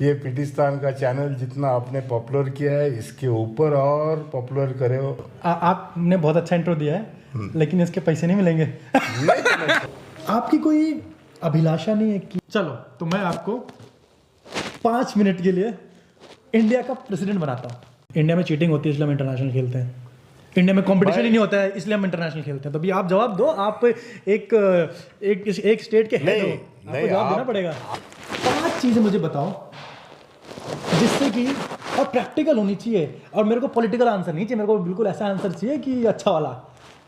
ये पिटिस्तान का चैनल जितना आपने पॉपुलर किया है इसके ऊपर और पॉपुलर करे हो। आपने बहुत अच्छा इंट्रो दिया है लेकिन इसके पैसे नहीं मिलेंगे। नहीं। आपकी कोई अभिलाषा नहीं है कि चलो तो मैं आपको 5 मिनट के लिए इंडिया का प्रेसिडेंट बनाता हूँ। इंडिया में चीटिंग होती है इसलिए हम इंटरनेशनल खेलते हैं। इंडिया में कंपटीशन ही नहीं होता है इसलिए हम इंटरनेशनल खेलते हैं। तो अभी आप जवाब दो। आप एक स्टेट के हेड हो, आपको जवाब देना पड़ेगा। 5 चीजें मुझे बताओ जिससे कि और प्रैक्टिकल होनी चाहिए, और मेरे को पॉलिटिकल आंसर नहीं चाहिए। मेरे को बिल्कुल ऐसा आंसर चाहिए कि अच्छा वाला,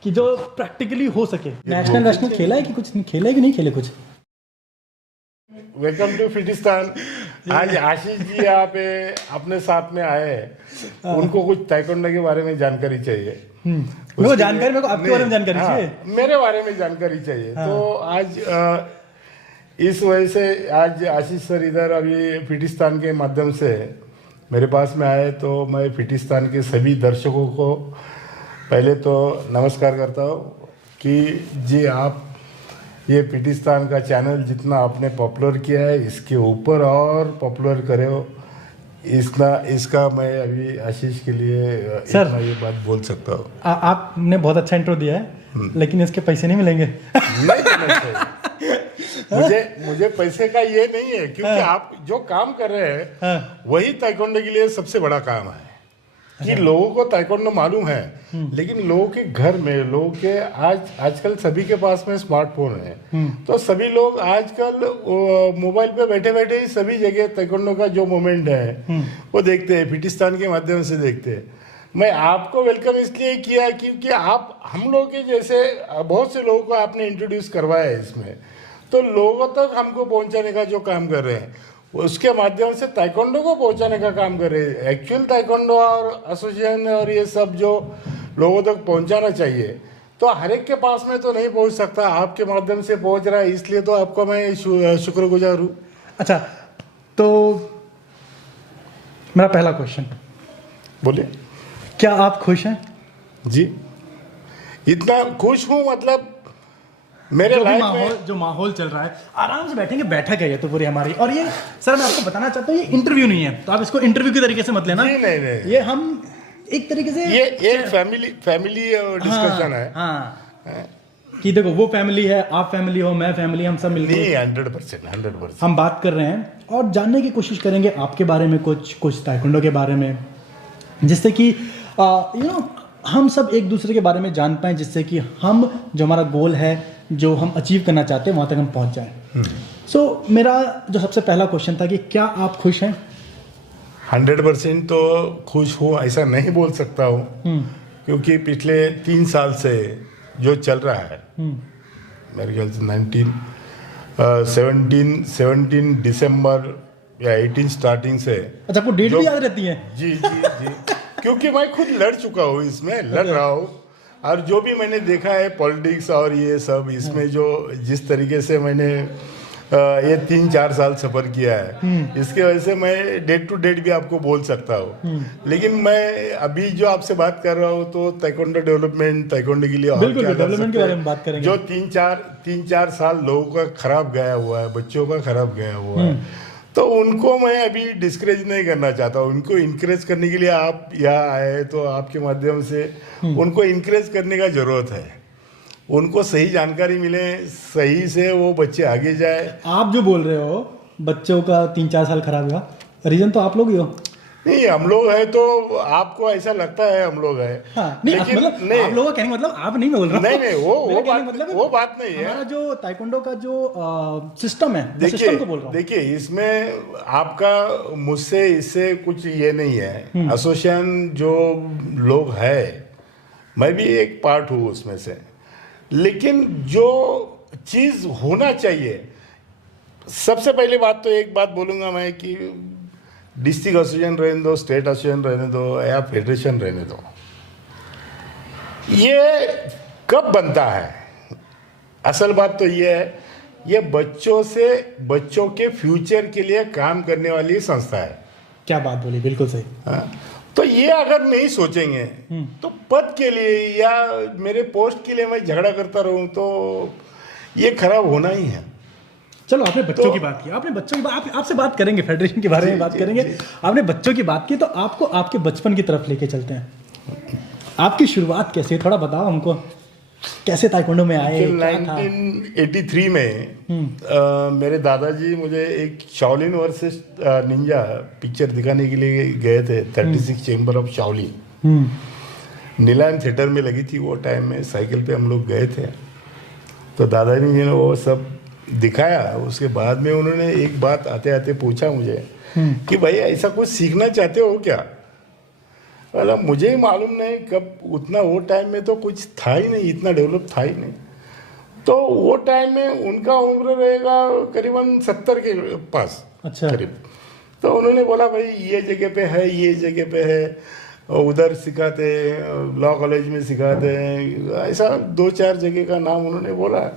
कि जो प्रैक्टिकली हो सके। नेशनल खेला है कि कुछ नहीं खेला है कि नहीं खेले कुछ? वेलकम टू पिटिस्तान। आज आशीष जी यहाँ पे अपने साथ में आए हैं, उनको कुछ ताइक्वांडो के बारे में जानकारी चाहिए। मेरे को आपके बारे में जानकारी चाहिए। मेरे बारे में जानकारी चाहिए। तो आज इस वजह से आज आशीष सर इधर अभी पिटिस्तान के माध्यम से मेरे पास में आए, तो मैं पिटिस्तान के सभी दर्शकों को पहले तो नमस्कार करता हूँ कि जी आप ये पिटिस्तान का चैनल जितना आपने पॉपुलर किया है इसके ऊपर और पॉपुलर करे हो। इसका मैं अभी आशीष के लिए इतना ये बात बोल सकता हूँ। आपने बहुत अच्छा इंट्रो दिया है लेकिन इसके पैसे नहीं मिलेंगे। मुझे पैसे का ये नहीं है, क्योंकि आप जो काम कर रहे हैं वही ताइक्वांडो के लिए सबसे बड़ा काम है। कि लोगों को ताइक्वांडो मालूम है, लेकिन लोगों के घर में लोगों के आजकल सभी के पास में स्मार्टफोन है, तो सभी लोग आजकल मोबाइल पे बैठे बैठे ही सभी जगह ताइक्वांडो का जो मोमेंट है वो देखते हैं, पिटिस्तान के माध्यम से देखते हैं। मैं आपको वेलकम इसलिए किया क्योंकि आप हम लोग के जैसे बहुत से लोगों को आपने इंट्रोड्यूस करवाया है इसमें, तो लोगों तक हमको पहुंचाने का जो काम कर रहे हैं उसके माध्यम से ताइक्वांडो को पहुंचाने का काम कर रहे हैं। एक्चुअल ताइक्वांडो और एसोसिएशन और ये सब जो लोगों तक पहुंचाना चाहिए, तो हर एक के पास में तो नहीं पहुंच सकता, आपके माध्यम से पहुंच रहा है, इसलिए तो आपको मैं शुक्रगुजार हूँ। अच्छा, तो मेरा पहला क्वेश्चन, बोलिए, क्या आप खुश हैं? जी, इतना खुश हूँ मतलब मेरे लाइफ में जो माहौल चल रहा है, आराम से बैठेंगे। बैठक है ये तो पूरी हमारी। और ये सर मैं आपको बताना चाहता हूँ, ये इंटरव्यू नहीं है, तो आप इसको इंटरव्यू की तरीके से मत लेना। नहीं, ये हम एक तरीके से ये एक फैमिली डिस्कशन है। हाँ, कि देखो वो फैमिली है, आप फैमिली हो, मैं फैमिली, हम सब मिलकर 100% हम बात कर रहे हैं और जानने की कोशिश करेंगे आपके बारे में, कुछ ताइक्वांडो के बारे में, जिससे कि हम सब एक दूसरे के बारे में जान पाएं, जिससे कि हम जो हमारा गोल है, जो हम अचीव करना चाहते हैं, वहाँ तक हम पहुँच जाएं। सो मेरा जो सबसे पहला क्वेश्चन था कि क्या आप खुश हैं? 100% तो खुश हूँ ऐसा नहीं बोल सकता हूँ, क्योंकि पिछले 3 साल से जो चल रहा है, मेरे ख्याल से 17 दिसंबर या 18 स्टार्टिंग से। अच्छा, आपको डेट भी याद रहती है? जी क्योंकि मैं खुद लड़ चुका हूँ, इसमें लड़ रहा हूँ, और जो भी मैंने देखा है पॉलिटिक्स और ये सब, इसमें जो जिस तरीके से मैंने ये 3-4 साल सफर किया है, इसके वजह से मैं डेट टू डेट भी आपको बोल सकता हूँ। लेकिन मैं अभी जो आपसे बात कर रहा हूँ तो ताइक्वांडो डेवलपमेंट, ताइक्वांडो के लिए बिल्कुल डेवलपमेंट के बारे में बात करेंगे। जो 3-4 साल लोगों का खराब गया हुआ है, बच्चों का खराब गया हुआ है, तो उनको मैं अभी डिस्करेज नहीं करना चाहता। उनको इनकरेज करने के लिए आप यहाँ आए, तो आपके माध्यम से उनको इनकरेज करने का जरूरत है। उनको सही जानकारी मिले, सही से वो बच्चे आगे जाए। आप जो बोल रहे हो बच्चों का 3-4 साल खराब हुआ, रीजन तो आप लोग ही हो। नहीं, हम लोग है तो आपको ऐसा लगता है हम लोग है। हाँ, लेकिन नहीं, आप लोगों का कहने मतलब आप नहीं, मैं बोल रहा हूँ। नहीं, वो बात नहीं है। हमारा जो ताइक्वांडो का जो सिस्टम है, सिस्टम को बोल रहा हूँ। देखिए, इसमें आपका मुझसे इससे कुछ ये नहीं है। एसोसिएशन जो लोग है, मैं भी एक पार्ट हूँ उसमें से, लेकिन जो चीज होना चाहिए, सबसे पहले बात तो एक बात बोलूंगा मैं कि डिस्ट्रिक्ट एसोसिएशन रहने दो, स्टेट एसोसिएशन रहने दो या फेडरेशन रहने दो, ये कब बनता है? असल बात तो ये है, ये बच्चों के फ्यूचर के लिए काम करने वाली संस्था है। क्या बात बोली, बिल्कुल सही। तो ये अगर नहीं सोचेंगे तो पद के लिए या मेरे पोस्ट के लिए मैं झगड़ा करता रहूं तो ये खराब होना ही है। चलो आपने बच्चों की बात की, आपने बच्चों की बात, आपसे बात करेंगे, फेडरेशन के बारे में बात करेंगे। आपने बच्चों की बात की तो आपको आपके बचपन की तरफ लेके चलते हैं। आपकी शुरुआत कैसे, थोड़ा बताओ हमको, कैसे ताइक्वांडो में आए? 1983 में मेरे दादाजी मुझे एक शाओलिन वर्सेस निंजा पिक्चर दिखाने के लिए गए थे, 36 चेंबर ऑफ शाओलिन, नीलाम थिएटर में लगी थी वो टाइम में। साइकिल पे हम लोग गए थे, तो दादाजी ने वो सब दिखाया। उसके बाद में उन्होंने एक बात आते आते पूछा मुझे कि भाई ऐसा कुछ सीखना चाहते हो क्या? मतलब मुझे ही मालूम नहीं कब, उतना वो टाइम में तो कुछ था ही नहीं, इतना डेवलप था ही नहीं। तो वो टाइम में उनका उम्र रहेगा करीबन 70 के पास। अच्छा। करीब। तो उन्होंने बोला भाई ये जगह पे है, ये जगह पे है, उधर सिखाते हैं, लॉ कॉलेज में सिखाते हैं, ऐसा 2-4 जगह का नाम उन्होंने बोला।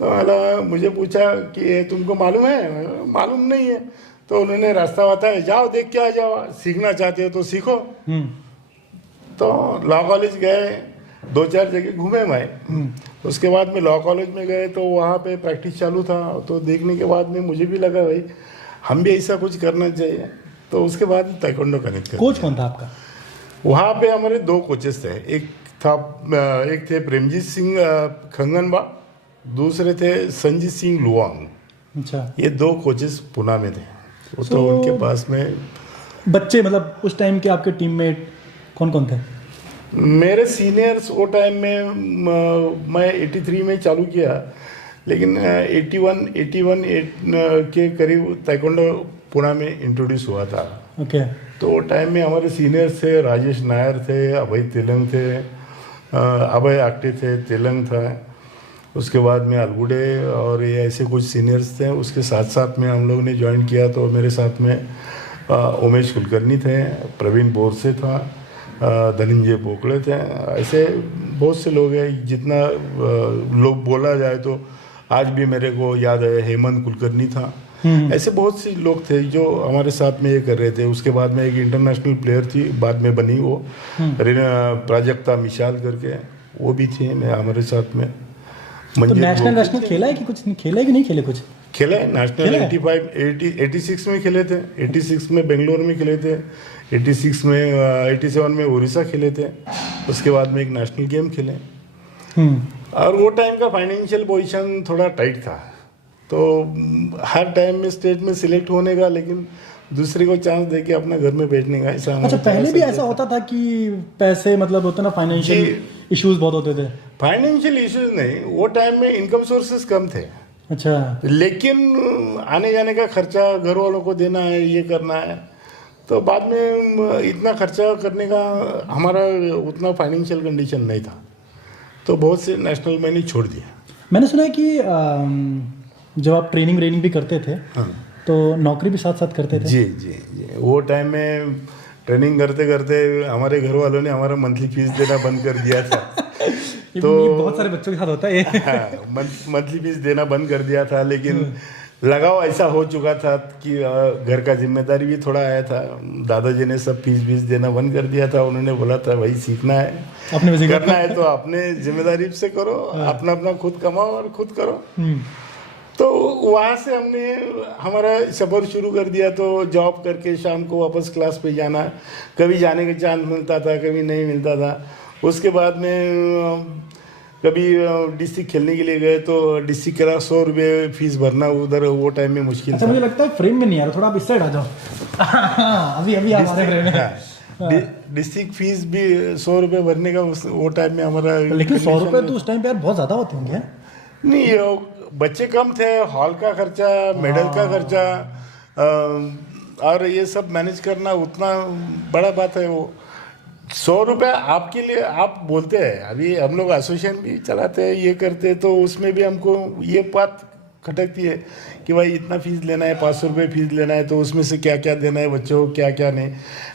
तो मुझे पूछा कि ये तुमको मालूम है? मालूम नहीं है। तो उन्होंने रास्ता बताया, जाओ देख के आ जाओ, सीखना चाहते हो तो सीखो। तो लॉ कॉलेज गए, 2-4 जगह घूमे मैं। उसके बाद में लॉ कॉलेज में गए तो वहाँ पे प्रैक्टिस चालू था। तो देखने के बाद में मुझे भी लगा भाई हम भी ऐसा कुछ करना चाहिए। तो उसके बाद ताइक्वांडो कनेक्ट कर। कोच कौन था आपका? वहाँ पे हमारे 2 कोचेस थे। एक थे प्रेमजीत सिंह खंगनबा, दूसरे थे संजीत सिंह लुआंग। अच्छा। ये 2 कोचेस पुणे में थे। तो उनके पास में बच्चे, मतलब उस टाइम के आपके टीममेट कौन कौन थे? मेरे सीनियर्स वो टाइम में मैं 83 में चालू किया, लेकिन 81 के करीब ताइक्वांडो पुणे में इंट्रोड्यूस हुआ था। ओके। तो वो टाइम में हमारे सीनियर्स थे, राजेश नायर थे, अभय तेलंग थे, अभय आक्टे थे, तेलंग था। उसके बाद में अलगुडे और ये ऐसे कुछ सीनियर्स थे। उसके साथ साथ में हम लोग ने ज्वाइन किया तो मेरे साथ में उमेश कुलकर्णी थे, प्रवीण बोरसे था, धनंजय पोकले थे। ऐसे बहुत से लोग हैं, जितना लोग बोला जाए तो आज भी मेरे को याद है, हेमंत कुलकर्णी था। ऐसे बहुत से लोग थे जो हमारे साथ में ये कर रहे थे। उसके बाद में एक इंटरनेशनल प्लेयर थी, बाद में बनी वो प्राजक्ता मिशाल करके, वो भी थी हमारे साथ में। तो नेशनल खेला है कि कुछ खेला है कि नहीं खेले? कुछ खेला है नेशनल। 86 में खेले थे, 86 में बेंगलोर में खेले थे, 86 में 87 में उड़ीसा खेले थे। उसके बाद में एक नेशनल गेम खेले। और वो टाइम का फाइनेंशियल पोजीशन थोड़ा टाइट था, तो हर टाइम में स्टेट में सिलेक्ट होने का, लेकिन दूसरे को चांस देके अपना घर में बैठने का ऐसा। अच्छा, पहले भी ऐसा होता था कि पैसे, मतलब होता ना, फाइनेंशियल इश्यूज बहुत होते थे? फाइनेंशियल इश्यूज नहीं, वो टाइम में इनकम सोर्सेस कम थे। अच्छा। लेकिन आने जाने का खर्चा घर वालों को देना है, ये करना है, तो बाद में इतना खर्चा करने का हमारा उतना फाइनेंशियल कंडीशन नहीं था, तो बहुत से नेशनल मैंने छोड़ दिया। मैंने सुना है कि जब आप ट्रेनिंग भी करते थे, हाँ, तो नौकरी भी साथ साथ करते थे? जी जी जी। वो टाइम में ट्रेनिंग करते करते हमारे घर वालों ने हमारा मंथली फीस देना बंद कर दिया था। तो बहुत सारे बच्चों के साथ होता है ये। हाँ, मंथली फीस देना बंद कर दिया था, लेकिन लगाव ऐसा हो चुका था कि घर का जिम्मेदारी भी थोड़ा आया था। दादाजी ने सब फीस देना बंद कर दिया था। उन्होंने बोला था भाई सीखना है, अपने करना है तो अपने जिम्मेदारी से करो, अपना अपना खुद कमाओ और खुद करो। तो वहाँ से हमने हमारा सफ़र शुरू कर दिया। तो जॉब करके शाम को वापस क्लास पे जाना, कभी जाने का चांस मिलता था, कभी नहीं मिलता था। उसके बाद में कभी डिस्ट्रिक्ट खेलने के लिए गए तो डिस्ट्रिक्ट का 100 रुपये फीस भरना उधर वो टाइम में मुश्किल था। मुझे लगता है फ्रेम में नहीं आ रहा, थोड़ा आप इस साइड आ जाओ। अभी हमारे फ्रेम में डिस्ट्रिक्ट फीस भी 100 रुपये भरने का वो टाइम में हमारा। लेकिन 100 रुपये तो उस टाइम पे यार बहुत ज़्यादा होते होंगे। नहीं, बच्चे कम थे, हॉल का खर्चा, मेडल का खर्चा और ये सब मैनेज करना उतना बड़ा बात है। वो 100 रुपये आपके लिए, आप बोलते हैं, अभी हम लोग एसोसिएशन भी चलाते हैं, ये करते हैं, तो उसमें भी हमको ये बात खटकती है कि भाई इतना फीस लेना है, 500 रुपये फीस लेना है, तो उसमें से क्या क्या देना है बच्चों को, क्या क्या नहीं।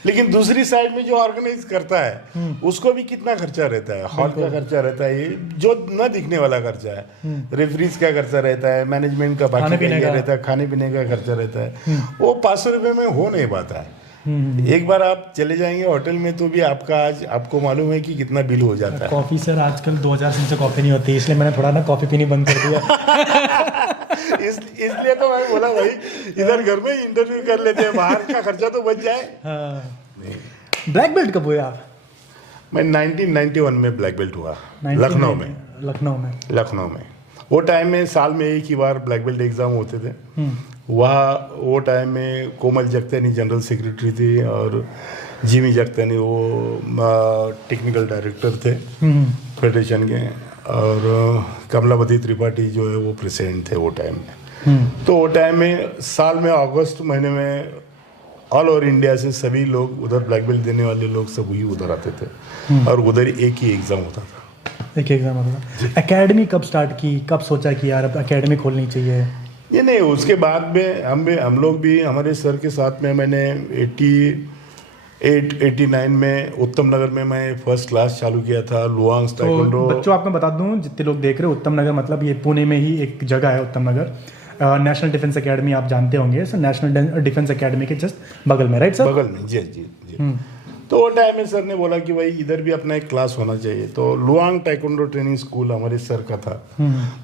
लेकिन दूसरी साइड में जो ऑर्गेनाइज करता है उसको भी कितना खर्चा रहता है, हॉल का खर्चा रहता है, जो न दिखने वाला खर्चा है, रेफरीज का खर्चा रहता है, मैनेजमेंट का बाकी रहता है, खाने पीने का खर्चा रहता है, वो 500 रुपये में हो नहीं पाता है। एक बार आप चले जाएंगे होटल में तो भी आपका आज आपको मालूम है कि कितना बिल हो जाता है। कॉफ़ी सर आजकल 2000 से कॉफ़ी नहीं होती, इसलिए मैंने थोड़ा ना कॉफ़ी पीनी बंद कर दिया। इसलिए तो मैं बोला भाई इधर घर में इंटरव्यू कर लेते हैं, बाहर का खर्चा तो बच जाए। हाँ। ब्लैक बेल्ट कब हुए आप? मैं 1991 में ब्लैक बेल्ट हुआ, लखनऊ में। लखनऊ में वो टाइम में साल में एक ही बार ब्लैक बेल्ट एग्जाम होते थे। वहाँ वो टाइम में कोमल जगतानी जनरल सेक्रेटरी थी और जिमी जगतानी वो टेक्निकल डायरेक्टर थे फेडरेशन के, और कमलापति त्रिपाठी जो है वो प्रेसिडेंट थे वो टाइम में। तो वो टाइम में साल में अगस्त महीने में ऑल ओवर इंडिया से सभी लोग उधर ब्लैक बेल्ट देने वाले लोग सब वही उधर आते थे और उधर एक ही एग्ज़ाम होता था। एक एग्ज़ाम होता था। एकेडमी कब स्टार्ट की, कब सोचा कि यार अब एकेडमी खोलनी चाहिए? ये नहीं, उसके बाद में हम लोग भी हमारे सर के साथ में मैंने 89 में उत्तम नगर में मैं फर्स्ट क्लास चालू किया था लुआंग्स ताइक्वांडो। तो बच्चों आपको बता दूं, जितने लोग देख रहे हो, उत्तम नगर मतलब ये पुणे में ही एक जगह है उत्तम नगर। नेशनल डिफेंस एकेडमी आप जानते होंगे, सर नेशनल डिफेंस एकेडमी के जस्ट बगल में, राइट सर? बगल में, जी जी जी। तो वो टाइम में सर ने बोला कि भाई इधर भी अपना एक क्लास होना चाहिए, तो लुआंग ताइक्वांडो ट्रेनिंग स्कूल हमारे सर का था।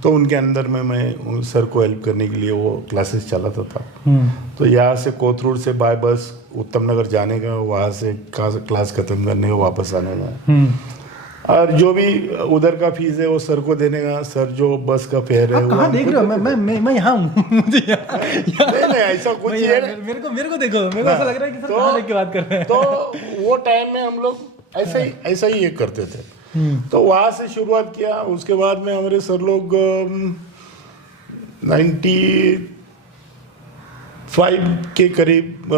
तो उनके अंदर में मैं सर को हेल्प करने के लिए वो क्लासेस चलाता था। तो यहाँ से कोथरूड से बाय बस उत्तम नगर जाने का, वहाँ से क्लास खत्म करने का, वापस आने का, और जो भी उधर का फीस है वो सर को देने का। सर जो बस का फेयर है, कहाँ देख रहे हो? मैं यहाँ हूँ। मुझे नहीं ऐसा कुछ है। मेरे को देखो, मेरे को ऐसा लग रहा है कि सर कहाँ देख के बात कर रहे हैं। तो वो टाइम में हम लोग ऐसा ही एक करते थे। तो वहाँ से शुरुआत किया। उसके बाद में हमारे सर लोग 95 के करीब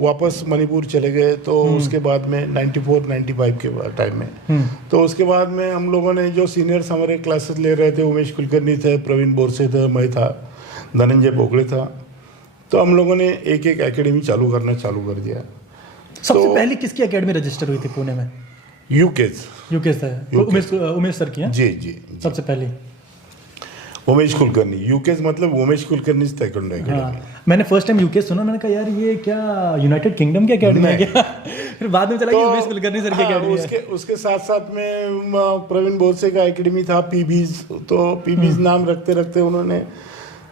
वापस मणिपुर चले गए। तो उसके बाद में 94-95 के टाइम में तो उसके बाद में हम लोगों ने जो सीनियर्स हमारे क्लासेस ले रहे थे, उमेश कुलकर्णी थे, प्रवीण बोरसे थे, मैं था, धनंजय बोगड़े था। तो हम लोगों ने एक एक एकेडमी चालू कर दिया। सबसे पहले किसकी एकेडमी रजिस्टर हुई थी पुणे में? यूकेस उमेश सर की? जी जी। सबसे पहले उमेश कुलकर्णी, यूकेस मतलब उमेश कुलकर्णी ताइक्वांडो एकेडमी। मैंने फर्स्ट टाइम यूकेस सुना, मैंने कहा यार ये क्या यूनाइटेड किंगडम की एकेडमी है क्या? फिर बाद में चला कि उमेश कुलकर्णी सर की एकेडमी है। उसके साथ साथ में प्रवीण बोरसे का एकेडमी था, पीबीज। तो पीबीज नाम रखते रखते उन्होंने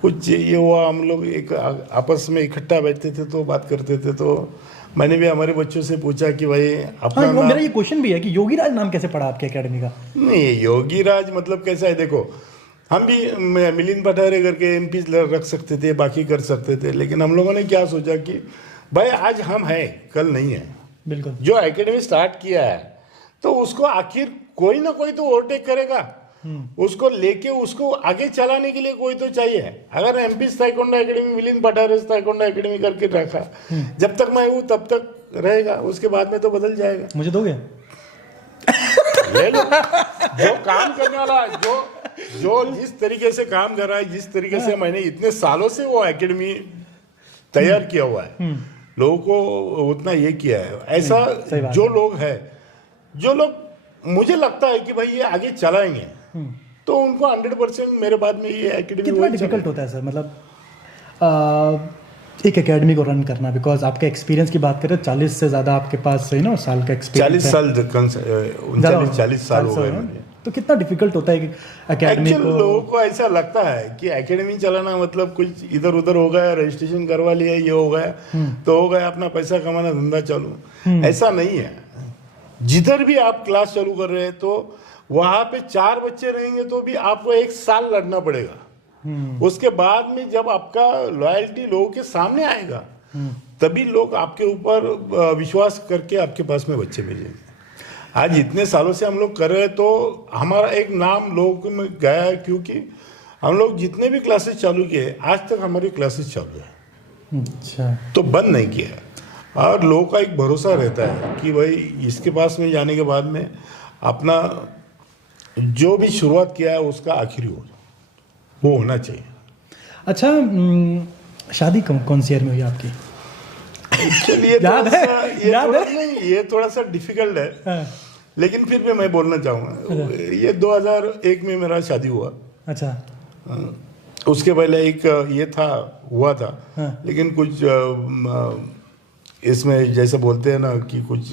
कुछ ये हुआ, हम लोग एक आपस में इकट्ठा बैठते थे तो बात करते थे। तो मैंने भी हमारे बच्चों से पूछा कि भाई अपना नाम, मेरा ये क्वेश्चन भी है कि योगीराज नाम कैसे पड़ा आपके एकेडमी का? नहीं, योगीराज मतलब कैसा है, देखो हम भी मिलिंद पठारे करके एमपी रख सकते थे, बाकी कर सकते थे, लेकिन हम लोगों ने क्या सोचा कि भाई आज हम हैं, कल नहीं है। बिल्कुल। जो एकेडमी स्टार्ट किया है तो उसको आखिर कोई ना कोई तो ओवरटेक करेगा, उसको लेके उसको आगे चलाने के लिए कोई तो चाहिए। अगर MP taekwondo academy, Milind Pathare taekwondo academy करके रखा, जब तक मैं हूँ तब तक रहेगा, उसके बाद में तो बदल जाएगा। मुझे दोगे? ले लो। जो काम करने वाला, जो जिस तरीके से काम कर रहा है, जिस तरीके से मैंने इतने सालों से वो एकेडमी तैयार किया हुआ है, लोगों को उतना ये किया है, ऐसा जो लोग हैं, जो लोग मुझे लगता है कि भाई ये आगे चलाएंगे, तो उनको 100% मेरे बाद में ये एकेडमी। कितना डिफिकल्ट होता है सर, मतलब एक एकेडमी को रन करना? बिकॉज आपके एक्सपीरियंस की बात करें, 40 से ज़्यादा आपके पास है ना साल का एक्सपीरियंस। 40 साल हो गए मुझे। तो कितना डिफिकल्ट होता है कि एकेडमी को? लोगों को ऐसा लगता है कि एकेडमी चलाना मतलब कुछ इधर उधर हो गया, रजिस्ट्रेशन करवा लिया, ये हो गया तो हो गया, अपना पैसा कमाना, धंधा चालू। ऐसा नहीं है। जिधर भी आप क्लास चालू कर रहे हैं तो वहां पे 4 बच्चे रहेंगे तो भी आपको 1 साल लड़ना पड़ेगा। उसके बाद में जब आपका लॉयल्टी लोगों के सामने आएगा, तभी लोग आपके ऊपर विश्वास करके आपके पास में बच्चे भेजेंगे। आज इतने सालों से हम लोग कर रहे हैं तो हमारा एक नाम लोगों में गया है, क्योंकि हम लोग जितने भी क्लासेस चालू किए आज तक हमारी क्लासेस चालू है। अच्छा। तो बंद नहीं किया है। और लोगों का एक भरोसा रहता है कि भाई इसके पास में जाने के बाद में अपना जो भी शुरुआत किया है उसका आखिरी वो होना चाहिए। अच्छा, शादी कौन सी ईयर में हुई आपकी? चलिए ये थोड़ा सा डिफिकल्ट है। हाँ। लेकिन फिर भी मैं बोलना चाहूँगा, ये 2001 में मेरा शादी हुआ। अच्छा। उसके पहले एक ये हुआ था। हाँ। लेकिन कुछ इसमें जैसे बोलते हैं ना कि कुछ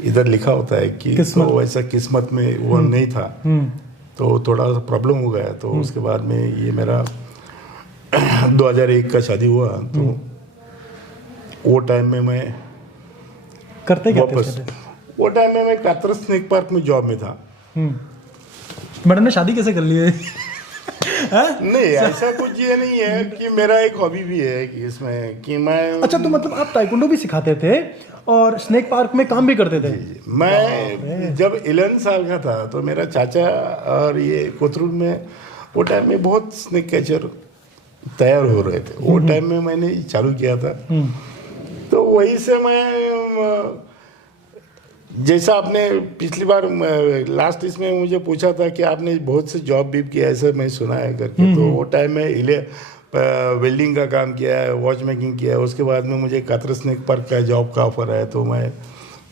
इधर लिखा होता है कि किस्मत। तो वैसा किस्मत में वो नहीं था, तो थोड़ा सा प्रॉब्लम हो गया। तो उसके बाद में ये मेरा 2001 का शादी हुआ, तो वो टाइम में मैं करते क्या वापस, वो टाइम में मैं कातरस स्नेक पार्क में जॉब में था। मैडम ने शादी कैसे कर ली है? नहीं, ऐसा कुछ ये नहीं है कि मेरा एक हॉबी भी है कि इसमें कि मैं अच्छा, तो मतलब आप ताइक्वांडो भी सिखाते थे और स्नेक पार्क में काम भी करते थे? मैं जब 11 साल का था तो मेरा चाचा और ये कोथरूड में वो टाइम में बहुत स्नेक कैचर तैयार हो रहे थे। वो टाइम में मैंने चालू किया था। तो वहीं से मैं, जैसा आपने पिछली बार लास्ट इसमें मुझे पूछा था कि आपने बहुत से जॉब भी किया, ऐसा मैं सुना है करके। तो वो टाइम में वेल्डिंग का काम किया है, वॉच मेकिंग किया है। उसके बाद में मुझे कातरस स्नेक पार्क का जॉब का ऑफर है, तो मैं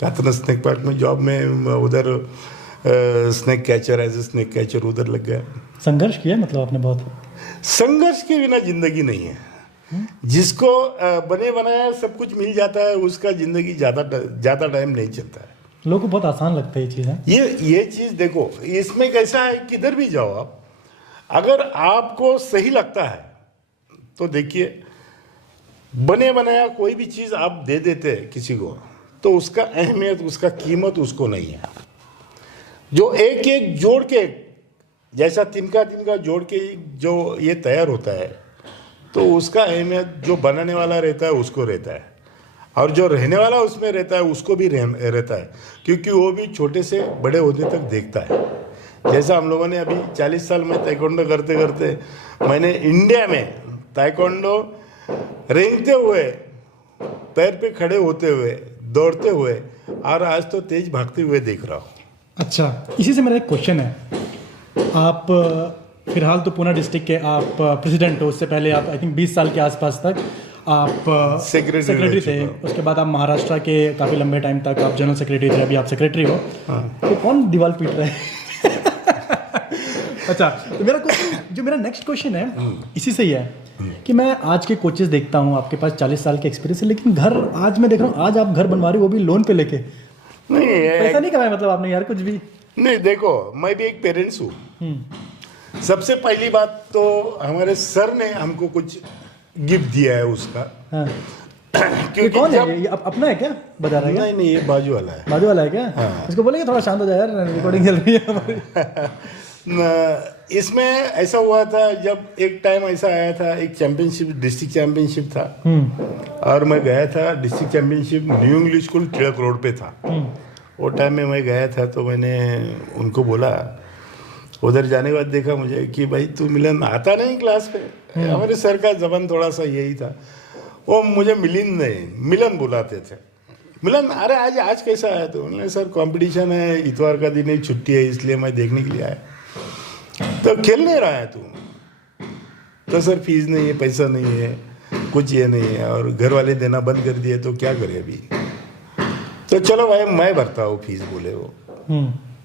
कातरस स्नेक पार्क में जॉब में उधर snake catcher, as a snake catcher उधर लग गया। संघर्ष किया मतलब आपने बहुत? संघर्ष के बिना जिंदगी नहीं है। जिसको बने बनाया सब कुछ मिल जाता है, उसका जिंदगी ज़्यादा टाइम नहीं चलता है। लोगों को बहुत आसान लगता है ये चीज़। ये चीज़ देखो, इसमें कैसा है, किधर भी जाओ आप, अगर आपको सही लगता है तो देखिए, बने बनाया कोई भी चीज़ आप दे देते हैं किसी को, तो उसका अहमियत, उसका कीमत उसको नहीं है। जो एक एक जोड़ के, जैसा तिनका जोड़ के जो ये तैयार होता है, तो उसका अहमियत जो बनाने वाला रहता है उसको रहता है, और जो रहने वाला उसमें रहता है उसको भी रहता है, क्योंकि वो भी छोटे से बड़े होने तक देखता है। जैसा हम लोगों ने अभी 40 साल में ताइक्वांडो करते करते, मैंने इंडिया में ताइक्वांडो रेंगते हुए, पैर पे खड़े होते हुए, दौड़ते हुए, और आज तो तेज भागते हुए देख रहा हूँ। अच्छा, इसी से मेरा एक क्वेश्चन है। आप फिलहाल तो पुणे डिस्ट्रिक्ट के आप प्रेसिडेंट हो, उससे पहले आप आई थिंक 20 साल के आसपास तक आप सेक्रेटरी थे। उसके बाद आप महाराष्ट्र के काफ़ी लंबे टाइम तक आप जनरल सेक्रेटरी थे, अभी आप सेक्रेटरी हो। तो कौन दीवार पीट रहा है? अच्छा, तो मेरा नेक्स्ट क्वेश्चन है इसी से ही है कि मैं आज के कोचेस देखता हूँ, आपके पास 40 साल के एक्सपीरियंस है, लेकिन घर आज मैं देख रहा हूँ, आज आप घर बनवा रहे हो वो भी लोन पे लेके। नहीं, पैसा नहीं कमाया मतलब आपने यार कुछ भी? नहीं, देखो, मैं भी एक पेरेंट्स हूँ। सबसे पहली बात तो हमारे सर ने हमको कुछ गिफ्ट दिया है उसका। हाँ। क्योंकि कौन है ये? अपना है क्या बजा रहा है? नहीं, ये बाजू वाला है। बाजू वाला है क्या? हाँ। इसको बोलेंगे थोड़ा शांत हो जाए यार, रिकॉर्डिंग चल रही है हमारी। इसमें ऐसा हुआ था, जब एक टाइम ऐसा आया था, एक चैंपियनशिप, डिस्ट्रिक्ट चैंपियनशिप था, और मैं गया था। District championship new English school Tilak road पे था। वो टाइम में मैं गया था, तो मैंने उनको बोला, उधर जाने के बाद देखा मुझे कि भाई तू मिलन आता नहीं क्लास पे। हमारे सर का जबान थोड़ा सा यही था, वो मुझे मिलन बुलाते थे। मिलन, अरे आज कैसा आया? तो उन्होंने, सर कंपटीशन है, इतवार का दिन एक छुट्टी है, इसलिए मैं देखने के लिए आया। तो खेल नहीं रहा है तू? तो सर फीस नहीं है, पैसा नहीं है, कुछ ये नहीं है, और घर वाले देना बंद कर दिए, तो क्या करे अभी? तो चलो भाई मैं भरता हूँ फीस, बोले वो।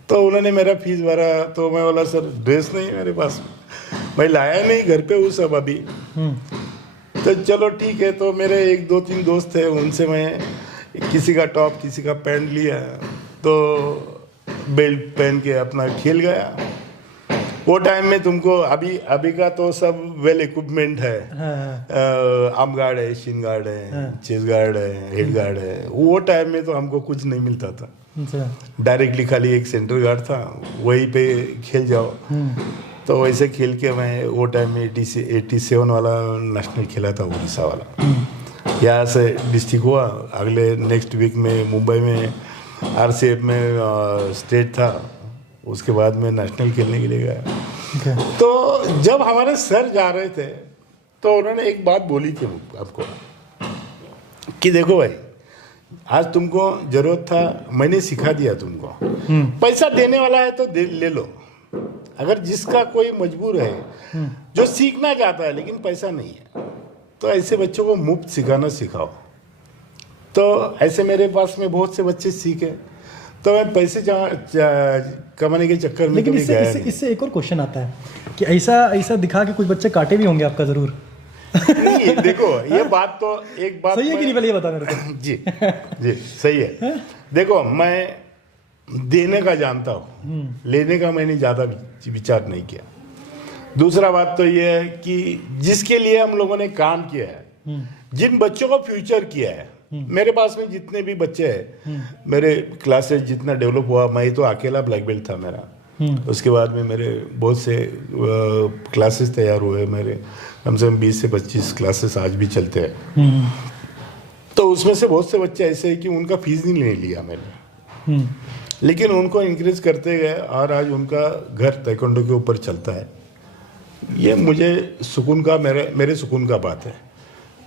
तो उन्होंने मेरा फीस भरा। तो मैं बोला, सर ड्रेस नहीं है मेरे पास, मैं लाया नहीं घर पे वो सब अभी। तो चलो ठीक है। तो मेरे 1-2-3 दोस्त थे, उनसे मैं किसी का टॉप, किसी का पैंट लिया, तो बेल्ट पहन के अपना खेल गया। वो टाइम में तुमको अभी का तो सब वेल इक्विपमेंट है। आर्म गार्ड है, शिन गार्ड है, चेस्ट गार्ड है, हेड गार्ड है। वो टाइम में तो हमको कुछ नहीं मिलता था। डायरेक्टली खाली एक सेंटर गार्ड था, वहीं पे खेल जाओ। तो वैसे खेल के मैं वो टाइम में 87 वाला नेशनल खेला था, उड़ीसा वाला। यहाँ से डिस्ट्रिक्ट हुआ, अगले नेक्स्ट वीक में मुंबई में RCF में स्टेट था, उसके बाद में नेशनल खेलने के लिए गया। तो जब हमारे सर जा रहे थे, तो उन्होंने एक बात बोली थी आपको कि देखो भाई, आज तुमको जरूरत था, मैंने सिखा दिया तुमको। पैसा देने वाला है तो ले लो। अगर जिसका कोई मजबूर है, जो सीखना चाहता है लेकिन पैसा नहीं है, तो ऐसे बच्चों को मुफ्त सिखाना सिखाओ। तो ऐसे मेरे पास में बहुत से बच्चे सीखे। तो मैं पैसे कमाने के चक्कर में लेकिन इससे एक और क्वेश्चन आता है कि ऐसा दिखा के कुछ बच्चे काटे भी होंगे आपका ज़रूर? नहीं देखो, ये बात तो एक बात सही है कि नहीं, पहले ये बता मेरे को। जी जी सही है। देखो मैं देने का जानता हूँ, लेने का मैंने ज्यादा विचार नहीं किया। दूसरा बात तो ये है कि जिसके लिए हम लोगों ने काम किया है, जिन बच्चों को फ्यूचर किया है, मेरे पास में जितने भी बच्चे हैं, मेरे क्लासेस जितना डेवलप हुआ, मैं तो अकेला ब्लैक बेल्ट था मेरा। उसके बाद में मेरे बहुत से क्लासेस तैयार हुए, मेरे कम से कम 20 से 25 क्लासेस आज भी चलते हैं। तो उसमें से बहुत से बच्चे ऐसे हैं कि उनका फीस नहीं लिया मैंने, लेकिन उनको इंकरेज करते गए और आज उनका घर ताइक्वांडो के ऊपर चलता है। ये मुझे सुकून का, मेरे सुकून का बात है।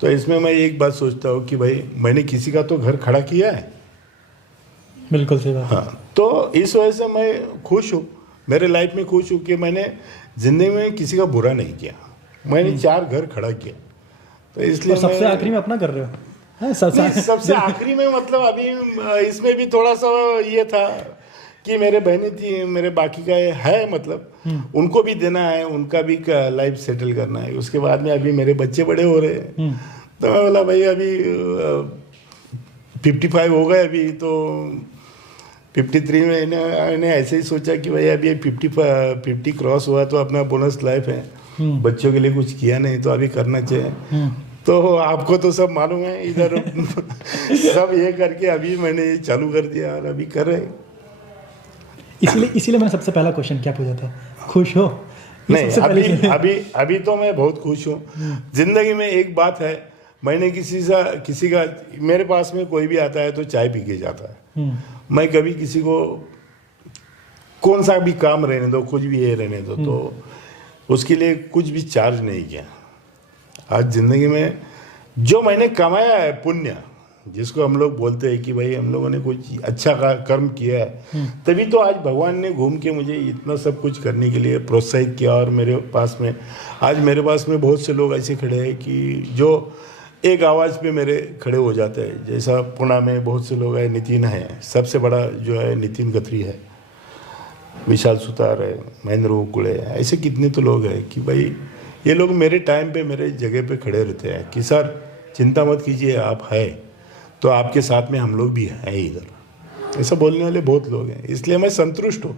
तो इसमें मैं एक बात सोचता हूँ कि भाई मैंने किसी का तो घर खड़ा किया है। बिल्कुल सही बात। हाँ, तो इस वजह से मैं खुश हूँ, मेरे लाइफ में खुश हूँ कि मैंने जिंदगी में किसी का बुरा नहीं किया। मैंने 4 घर खड़ा किया, तो इसलिए सबसे आखिरी में अपना कर रहे हो। सबसे आखिरी में मतलब अभी इसमें भी थोड़ा सा ये था कि मेरे बहनें थी, मेरे बाकी का है, मतलब उनको भी देना है, उनका भी लाइफ सेटल करना है। उसके बाद में अभी मेरे बच्चे बड़े हो रहे हैं, तो मैं बोला भाई अभी 55 हो गए, अभी तो 53 में मैंने ऐसे ही सोचा कि भाई अभी 50 क्रॉस हुआ तो अपना बोनस लाइफ है, बच्चों के लिए कुछ किया नहीं तो अभी करना चाहिए। तो आपको तो सब मालूम है इधर सब ये करके अभी मैंने ये चालू कर दिया और अभी कर रहे। इसीलिए मैंने सबसे पहला क्वेश्चन क्या पूछा था, खुश हो? नहीं, अभी तो मैं बहुत खुश हूँ। जिंदगी में एक बात है, मैंने किसी का मेरे पास में कोई भी आता है तो चाय पी के जाता है। मैं कभी किसी को कौन सा भी काम रहने दो, कुछ भी ये रहने दो, तो उसके लिए कुछ भी चार्ज नहीं किया। आज जिंदगी में जो मैंने कमाया है पुण्य, जिसको हम लोग बोलते हैं कि भाई हम लोगों ने कुछ अच्छा कर्म किया है, तभी तो आज भगवान ने घूम के मुझे इतना सब कुछ करने के लिए प्रोत्साहित किया। और मेरे पास में बहुत से लोग ऐसे खड़े हैं कि जो एक आवाज़ पे मेरे खड़े हो जाते हैं। जैसा पुणे में बहुत से लोग हैं, नितिन है, सबसे बड़ा जो है नितिन गथरी है, विशाल सुतार है, महेंद्र उकुड़े, ऐसे कितने तो लोग हैं कि भाई ये लोग मेरे टाइम पे मेरे जगह पे खड़े रहते हैं कि सर चिंता मत कीजिए, आप है तो आपके साथ में हम लोग भी हैं इधर। ऐसा बोलने वाले बहुत लोग हैं, इसलिए मैं संतुष्ट हूँ।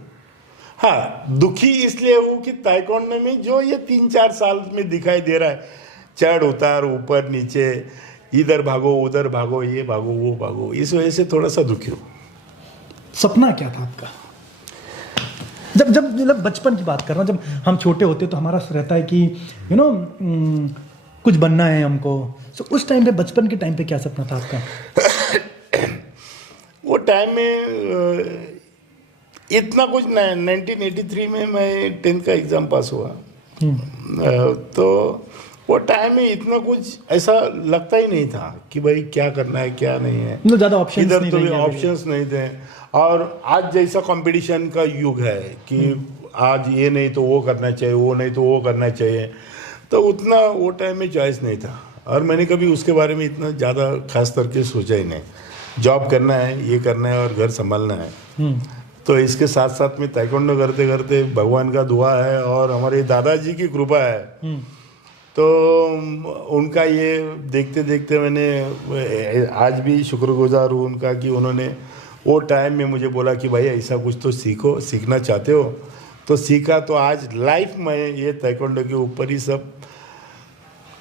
हाँ, दुखी इसलिए हूँ कि ताइक्वांडो में जो ये 3-4 साल में दिखाई दे रहा है, चढ़ उतार, ऊपर नीचे, इधर भागो उधर भागो, ये भागो वो भागो, इस वजह से थोड़ा सा दुखी हूँ। सपना क्या था आपका? जब मतलब बचपन की बात कर रहा हूँ, जब हम छोटे होते तो हमारा रहता है कि कुछ बनना है हमको। तो उस टाइम पे, बचपन के टाइम पे क्या सपना था आपका? वो टाइम में इतना कुछ 1983 में मैं 10th का एग्ज़ाम पास हुआ। तो वो टाइम में इतना कुछ ऐसा लगता ही नहीं था कि भाई क्या करना है क्या नहीं है, ज़्यादा ऑप्शंस इधर तो ऑप्शंस नहीं थे। और आज जैसा कंपटीशन का युग है कि आज ये नहीं तो वो करना चाहिए, वो नहीं तो वो करना चाहिए, तो उतना वो टाइम में चॉइस नहीं था। और मैंने कभी उसके बारे में इतना ज़्यादा खास करके सोचा ही नहीं। जॉब करना है, ये करना है और घर संभालना है। तो इसके साथ साथ में ताइक्वांडो करते करते भगवान का दुआ है और हमारे दादाजी की कृपा है, तो उनका ये देखते देखते मैंने आज भी शुक्रगुजार हूँ उनका कि उन्होंने वो टाइम में मुझे बोला कि भाई ऐसा कुछ तो सीखो, सीखना चाहते हो तो सीखा। तो आज लाइफ में ये ताइक्वांडो के ऊपर ही सब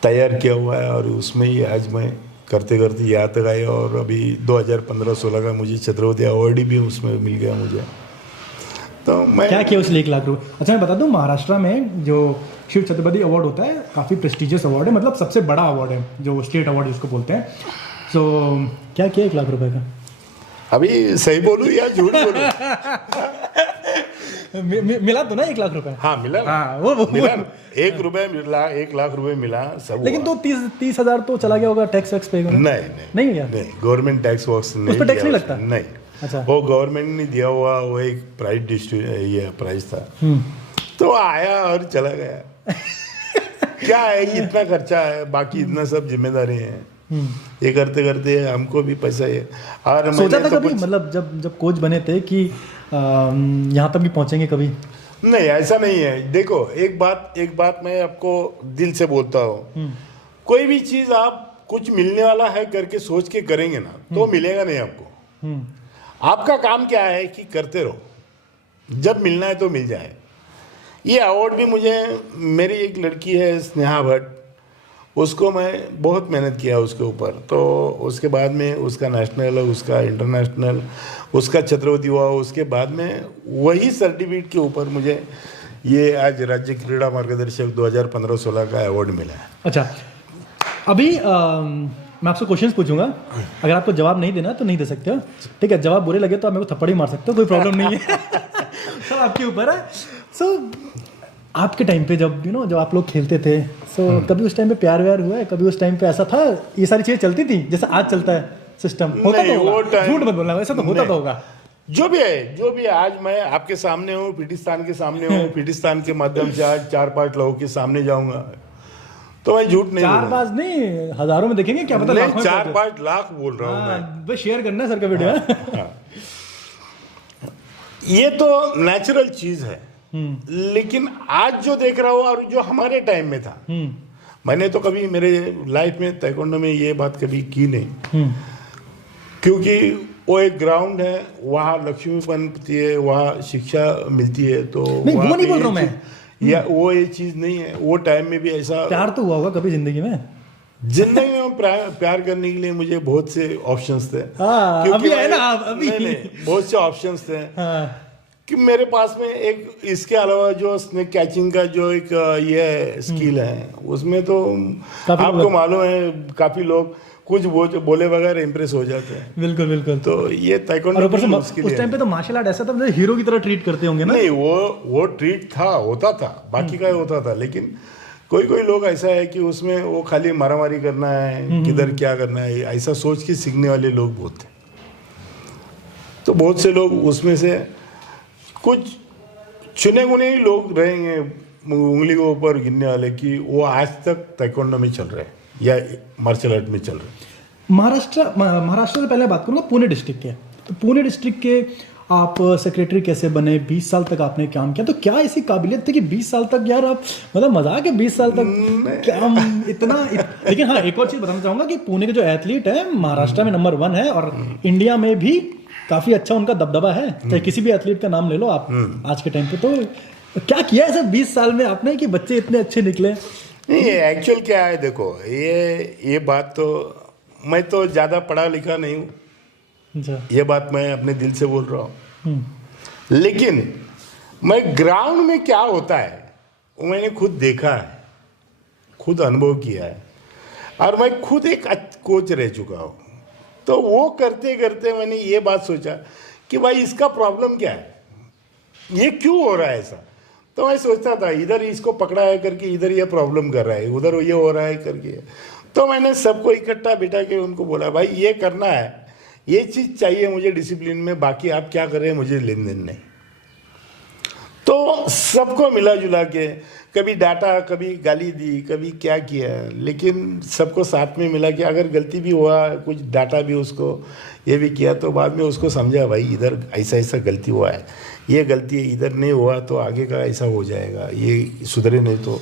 तैयार किया हुआ है और उसमें ही आज मैं करते करते यहाँ तक आए। और अभी 2015-16 का मुझे छत्रपति अवार्ड भी उसमें मिल गया मुझे। तो मैं क्या किया उसने 1 लाख रुपये? अच्छा मैं बता दूं, महाराष्ट्र में जो शिव छत्रपति अवार्ड होता है काफ़ी प्रेस्टिजियस अवार्ड है, मतलब सबसे बड़ा अवार्ड है, जो स्टेट अवार्ड जिसको बोलते हैं। तो क्या किया 1 लाख रुपए का? अभी सही बोलूं या झूठ बोलूं? मिला तो ना 1 लाख रुपए? हाँ मिला। हाँ, वो मिला 1 लाख रुपए मिला सब। लेकिन तो 30 हजार तो चला गया होगा टैक्स वैक्स पे? नहीं गया? नहीं, गवर्नमेंट टैक्स वॉक्स नहीं, उस पर टैक्स नहीं लगता? नहीं। अच्छा, वो गवर्नमेंट ने दिया हुआ वो एक प्राइस था, तो आया और चला गया। क्या है, इतना खर्चा है, बाकी इतना सब जिम्मेदारी है, ये करते करते हमको भी पैसा है। और सोचा था कभी, मतलब जब कोच बने थे कि यहाँ तक भी पहुंचेंगे कभी? नहीं, ऐसा नहीं है। देखो एक बात मैं आपको दिल से बोलता हूँ कोई भी चीज आप कुछ मिलने वाला है करके सोच के करेंगे ना तो मिलेगा नहीं आपको। आपका काम क्या है कि करते रहो, जब मिलना है तो मिल जाए। ये अवार्ड भी मुझे, मेरी एक लड़की है स्नेहा भट्ट, उसको मैं बहुत मेहनत किया उसके ऊपर, तो उसके बाद में उसका नेशनल, उसका इंटरनेशनल, उसका छत्रपति हुआ, उसके बाद में वही सर्टिफिकेट के ऊपर मुझे ये आज राज्य क्रीड़ा मार्गदर्शक 2015-16 का अवार्ड मिला है। अच्छा, अभी मैं आपसे क्वेश्चंस पूछूंगा, अगर आपको जवाब नहीं देना तो नहीं दे सकते हो, ठीक है? जवाब बुरे लगे तो आप मेरे को थप्पड़ ही मार सकते हो, कोई प्रॉब्लम नहीं है। सब आपके ऊपर है। सो आपके टाइम पे जब जब आप लोग खेलते थे, कभी उस टाइम पे प्यार व्यार हुआ है? कभी उस टाइम पे ऐसा था, ये सारी चीजें चलती थी जैसे आज चलता है सिस्टम? होता तो होगा, झूठ मत बोलना, वैसा तो होता तो होगा। जो भी है, आज मैं आपके सामने हूँ, पीटिस्तान के सामने हूँ, पीटिस्तान के माध्यम से आज 4-5 लोगों के सामने जाऊंगा, तो मैं झूठ नहीं, 4-5 नहीं, हजारों में देखेंगे, क्या पता लाखों में। 4-5 लाख बोल रहा हूँ मैं। बस शेयर करना सर का वीडियो। ये तो नेचुरल चीज है, लेकिन आज जो देख रहा हूँ और जो हमारे टाइम में था, मैंने तो कभी मेरे लाइफ में ताइक्वांडो में ये बात कभी की नहीं, क्योंकि वो एक ग्राउंड है, वहाँ लक्ष्मी बनती है, वहाँ शिक्षा मिलती है, तो नहीं, वो नहीं बोल रहा हूँ मैं, या वो ये चीज नहीं है। वो टाइम में भी ऐसा प्यार तो हुआ होगा कभी जिंदगी में? जिंदगी में प्यार करने के लिए मुझे बहुत से ऑप्शंस थे। अभी है ना, अभी नहीं, बहुत से ऑप्शंस थे। हाँ। कि मेरे पास में एक इसके अलावा जो स्नेक कैचिंग का जो एक ये स्किल है, उसमें तो आपको मालूम है काफी लोग कुछ बोले बगैर इम्प्रेस हो जाते हैं। बिल्कुल बिल्कुल। तो ये ताइक्वांडो उस टाइम पे तो मार्शल आर्ट ऐसा था, हीरो की तरह ट्रीट करते होंगे ना? नहीं, वो ट्रीट था, होता था, बाकी का होता था, लेकिन कोई लोग ऐसा है कि उसमें वो खाली मारामारी करना है, किधर क्या करना है, ऐसा सोच के सीखने वाले लोग बहुत थे। तो बहुत से लोग उसमें से कुछ चुने-गुने ही लोग रहेंगे, उंगली के ऊपर गिनने वाले, कि वो आज तक ताइक्वांडो में चल रहे हैं या मार्शल आर्ट में चल रहे हैं। महाराष्ट्र से पहले बात करूँगा पुणे डिस्ट्रिक्ट के। तो पुणे डिस्ट्रिक्ट के आप सेक्रेटरी कैसे बने? 20 साल तक आपने काम किया, तो क्या ऐसी काबिलियत थी कि 20 साल तक, यार आप मतलब मजाक है 20 साल तक क्या इतना लेकिन हाँ, एक और चीज़ बताना चाहूँगा कि पुणे के जो एथलीट है महाराष्ट्र में नंबर 1 है, और इंडिया में भी काफ़ी अच्छा उनका दबदबा है, चाहे किसी भी एथलीट का नाम ले लो आप आज के टाइम पे। तो क्या किया ऐसे 20 साल में आपने कि बच्चे इतने अच्छे निकले? नहीं, एक्चुअल क्या है, देखो ये बात तो, मैं तो ज़्यादा पढ़ा लिखा नहीं हूँ, ये बात मैं अपने दिल से बोल रहा हूँ, लेकिन मैं ग्राउंड में क्या होता है वो मैंने खुद देखा है, खुद अनुभव किया है, और मैं खुद एक कोच रह चुका हूँ। तो वो करते करते मैंने ये बात सोचा कि भाई इसका प्रॉब्लम क्या है, ये क्यों हो रहा है ऐसा। तो मैं सोचता था इधर इसको पकड़ा है करके इधर ये प्रॉब्लम कर रहा है, उधर ये हो रहा है करके। तो मैंने सबको इकट्ठा बिठा के उनको बोला भाई ये करना है, ये चीज़ चाहिए मुझे डिसिप्लिन में, बाकी आप क्या कर रहे हैं मुझे लेन देन नहीं। तो सबको मिला जुला के, कभी डांटा, कभी गाली दी, कभी क्या किया, लेकिन सबको साथ में मिला कि अगर गलती भी हुआ, कुछ डांटा भी उसको, ये भी किया, तो बाद में उसको समझा भाई इधर ऐसा ऐसा गलती हुआ है, ये गलती है, इधर नहीं हुआ तो आगे का ऐसा हो जाएगा, ये सुधरे नहीं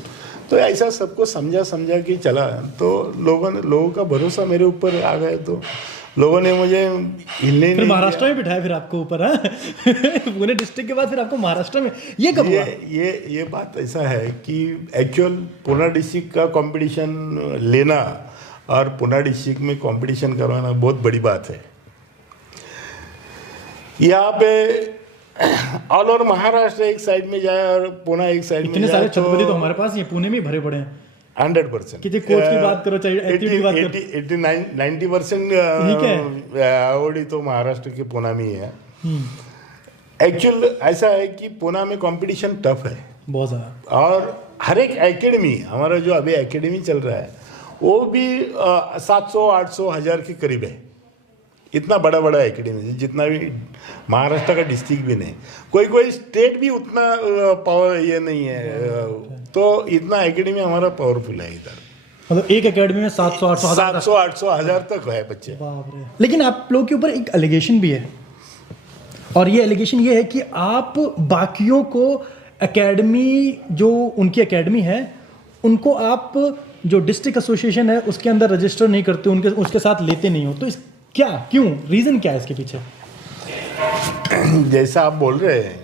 तो ऐसा सबको समझा के चला। तो लोगों का भरोसा मेरे ऊपर आ गया, तो लोगों ने मुझे हिलने नहीं, महाराष्ट्र में बिठाया फिर आपको ऊपर। पुणे डिस्ट्रिक्ट के बाद फिर आपको महाराष्ट्र में ये कब हुआ? ये बात ऐसा है कि एक्चुअल पुणे डिस्ट्रिक्ट का कंपटीशन लेना और पुणे डिस्ट्रिक्ट में कंपटीशन करवाना बहुत बड़ी बात है। यहाँ पे ऑल ओवर महाराष्ट्र एक साइड में जाए और पुणे एक साइड में जाए, इतने सारे छत्रपति तो हमारे पास ये पुणे में भरे पड़े हैं। 100%। किसी कोच की बात करो, चाहे एथलीट की बात करो, 90% अवार्ड तो महाराष्ट्र के पुणे में ही है। एक्चुअल ऐसा है कि पुणे में कंपटीशन टफ है बहुत ज़्यादा, और हर एक एकेडमी, हमारा जो अभी एकेडमी चल रहा है वो भी 700, 800, 1000 के करीब है। इतना बड़ा एकेडमी, जितना भी महाराष्ट्र का डिस्ट्रिक्ट भी नहीं, कोई स्टेट भी उतना पावर ये नहीं है, तो इतना एकेडमी हमारा पावरफुल है इधर। मतलब एक एकेडमी में 700, 800, 1000 तक है बच्चे। लेकिन आप लोगों के ऊपर एक एलिगेशन भी है, और ये एलिगेशन ये है कि आप बाकियों को एकेडमी, जो उनकी एकेडमी है, उनको आप जो डिस्ट्रिक्ट एसोसिएशन है उसके अंदर रजिस्टर नहीं करते, उनके उसके साथ लेते नहीं हो, तो इस क्या, क्यों, रीज़न क्या है इसके पीछे? जैसा आप बोल रहे हैं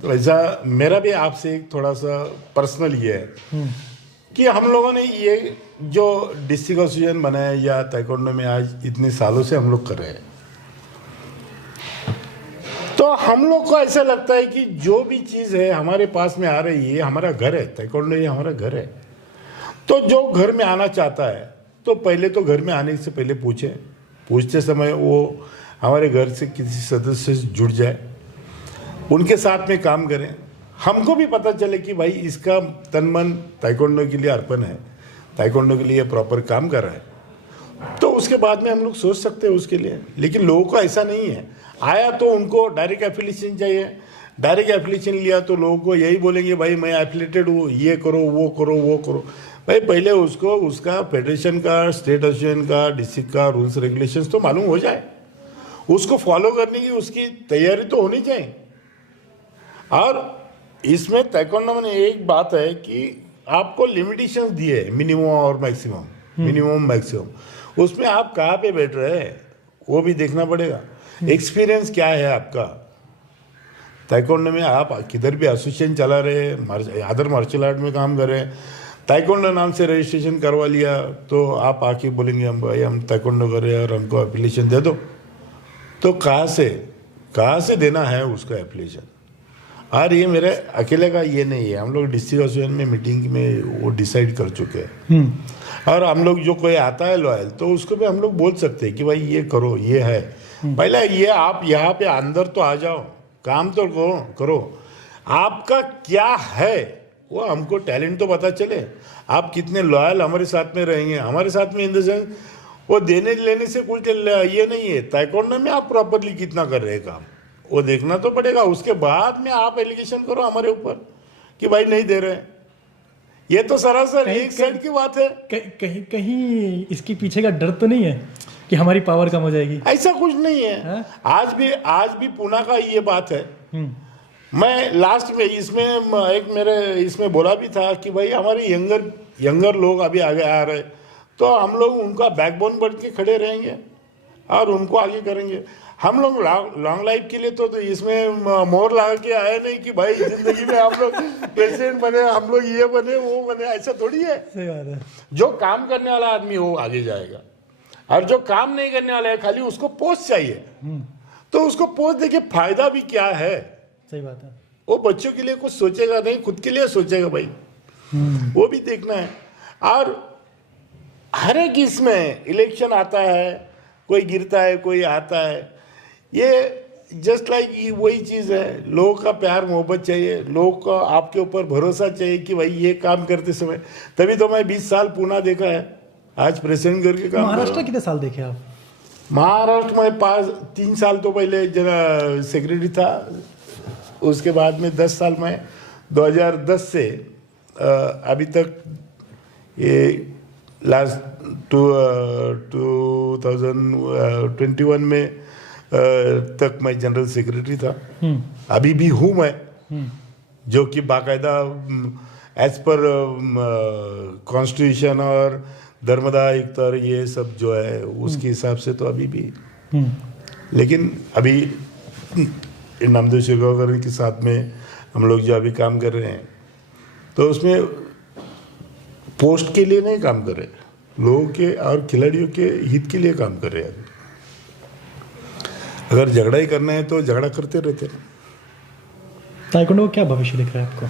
तो ऐसा मेरा भी आपसे एक थोड़ा सा पर्सनल ये है कि हम लोगों ने ये जो डिस्ट्रिक्ट एसोसिएशन बना है या ताइक्वांडो में आज इतने सालों से हम लोग कर रहे हैं, तो हम लोग को ऐसा लगता है कि जो भी चीज़ है हमारे पास में आ रही है, हमारा घर है, ताइक्वांडो ये हमारा घर है। तो जो घर में आना चाहता है तो पहले तो घर में आने से पहले पूछते समय वो हमारे घर से किसी सदस्य से जुड़ जाए, उनके साथ में काम करें, हमको भी पता चले कि भाई इसका तन मन ताइक्वांडो के लिए अर्पण है, ताइक्वांडो के लिए प्रॉपर काम कर रहा है, तो उसके बाद में हम लोग सोच सकते हैं उसके लिए। लेकिन लोगों को ऐसा नहीं है, आया तो उनको डायरेक्ट एफिलिएशन चाहिए, डायरेक्ट एफिलिएशन लिया तो लोगों को यही बोलेंगे भाई मैं एफिलेटेड हूँ, ये करो वो करो वो करो। भाई पहले उसको उसका फेडरेशन का, स्टेट एसोसिएशन का, डिस्ट्रिक्ट का रूल्स रेगुलेशंस तो मालूम हो जाए, उसको फॉलो करने की उसकी तैयारी तो होनी चाहिए। और इसमें ताइक्वांडो में एक बात है कि आपको लिमिटेशंस दिए है, मिनिमम और मैक्सिमम, मिनिमम मैक्सिमम, उसमें आप कहाँ पे बैठ रहे हैं वो भी देखना पड़ेगा। एक्सपीरियंस क्या है आपका ताइक्वांडो में, आप किधर भी एसोसिएशन चला रहे हैं, अदर मार्शल आर्ट में काम कर रहे हैं, ताइक्वांडो नाम से रजिस्ट्रेशन करवा लिया तो आप आके बोलेंगे हम भाई हम ताइक्वांडो कर रहे हैं और हमको एप्लीकेशन दे दो, तो कहाँ से देना है उसका एप्लीकेशन। और ये मेरे अकेले का ये नहीं है, हम लोग डिस्ट्रिक्ट एसोसिएशन में मीटिंग में वो डिसाइड कर चुके हैं। और हम लोग जो कोई आता है लॉयल तो उसको भी हम लोग बोल सकते हैं कि भाई ये करो, ये है, पहले ये आप यहाँ पे अंदर तो आ जाओ, काम तो करो, आपका क्या है वो हमको टैलेंट तो पता चले, आप कितने लॉयल हमारे साथ में रहेंगे, हमारे साथ में इन द सेंस वो देने लेने से कुछ ये नहीं है, ताइक्वांडो में आप प्रॉपरली कितना कर रहे हैं काम वो देखना तो पड़ेगा। उसके बाद में आप एलिगेशन करो हमारे ऊपर कि भाई नहीं दे रहे हैं, ये तो सरासर एक साइड की बात है। कहीं इसके पीछे का डर तो नहीं है कि हमारी पावर कम हो जाएगी? ऐसा कुछ नहीं है। आज भी पुणे का ये बात है। मैं लास्ट में इसमें एक मेरे इसमें बोला भी था कि भाई हमारे यंगर लोग अभी आगे आ रहे, तो हम लोग उनका बैकबोन बन के खड़े रहेंगे और उनको आगे करेंगे। हम लोग लॉन्ग लाइफ के लिए तो इसमें मोहर लगा के आए नहीं कि भाई जिंदगी में हम लोग प्रेसिडेंट बने, हम लोग ये बने वो बने, ऐसा थोड़ी है। सही बात है। जो काम करने वाला आदमी वो आगे जाएगा और जो काम नहीं करने वाला है खाली उसको पोस्ट चाहिए, तो उसको पोस्ट देके फायदा भी क्या है? सही बात है। वो बच्चों के लिए कुछ सोचेगा नहीं, खुद के लिए सोचेगा भाई, वो भी देखना है। और हर एक इसमें इलेक्शन आता है, कोई गिरता है कोई आता है, ये जस्ट लाइक वही चीज़ है, लोगों का प्यार मोहब्बत चाहिए, लोगों का आपके ऊपर भरोसा चाहिए कि भाई ये काम करते समय, तभी तो मैं 20 साल पुणे देखा है, आज प्रेसिडेंट करके काम। महाराष्ट्र कितने साल देखे आप? महाराष्ट्र में 3 साल तो पहले जरा सेक्रेटरी था, उसके बाद में 10 साल में 2010 से अभी तक ये लास्ट 2021 में तक मैं जनरल सेक्रेटरी था। अभी भी हूँ मैं, जो कि बाकायदा एज पर कॉन्स्टिट्यूशन और धर्मदायुक्त और ये सब जो है उसके हिसाब से तो अभी भी। लेकिन अभी नामदेव शेरगांवकर के साथ में हम लोग जो अभी काम कर रहे हैं तो उसमें पोस्ट के लिए नहीं काम कर रहे, लोगों के और खिलाड़ियों के हित के लिए काम कर रहे हैं। अगर झगड़ा ही करना है तो झगड़ा करते रहते हैं। ताइक्वांडो का क्या भविष्य दिख रहा है आपको?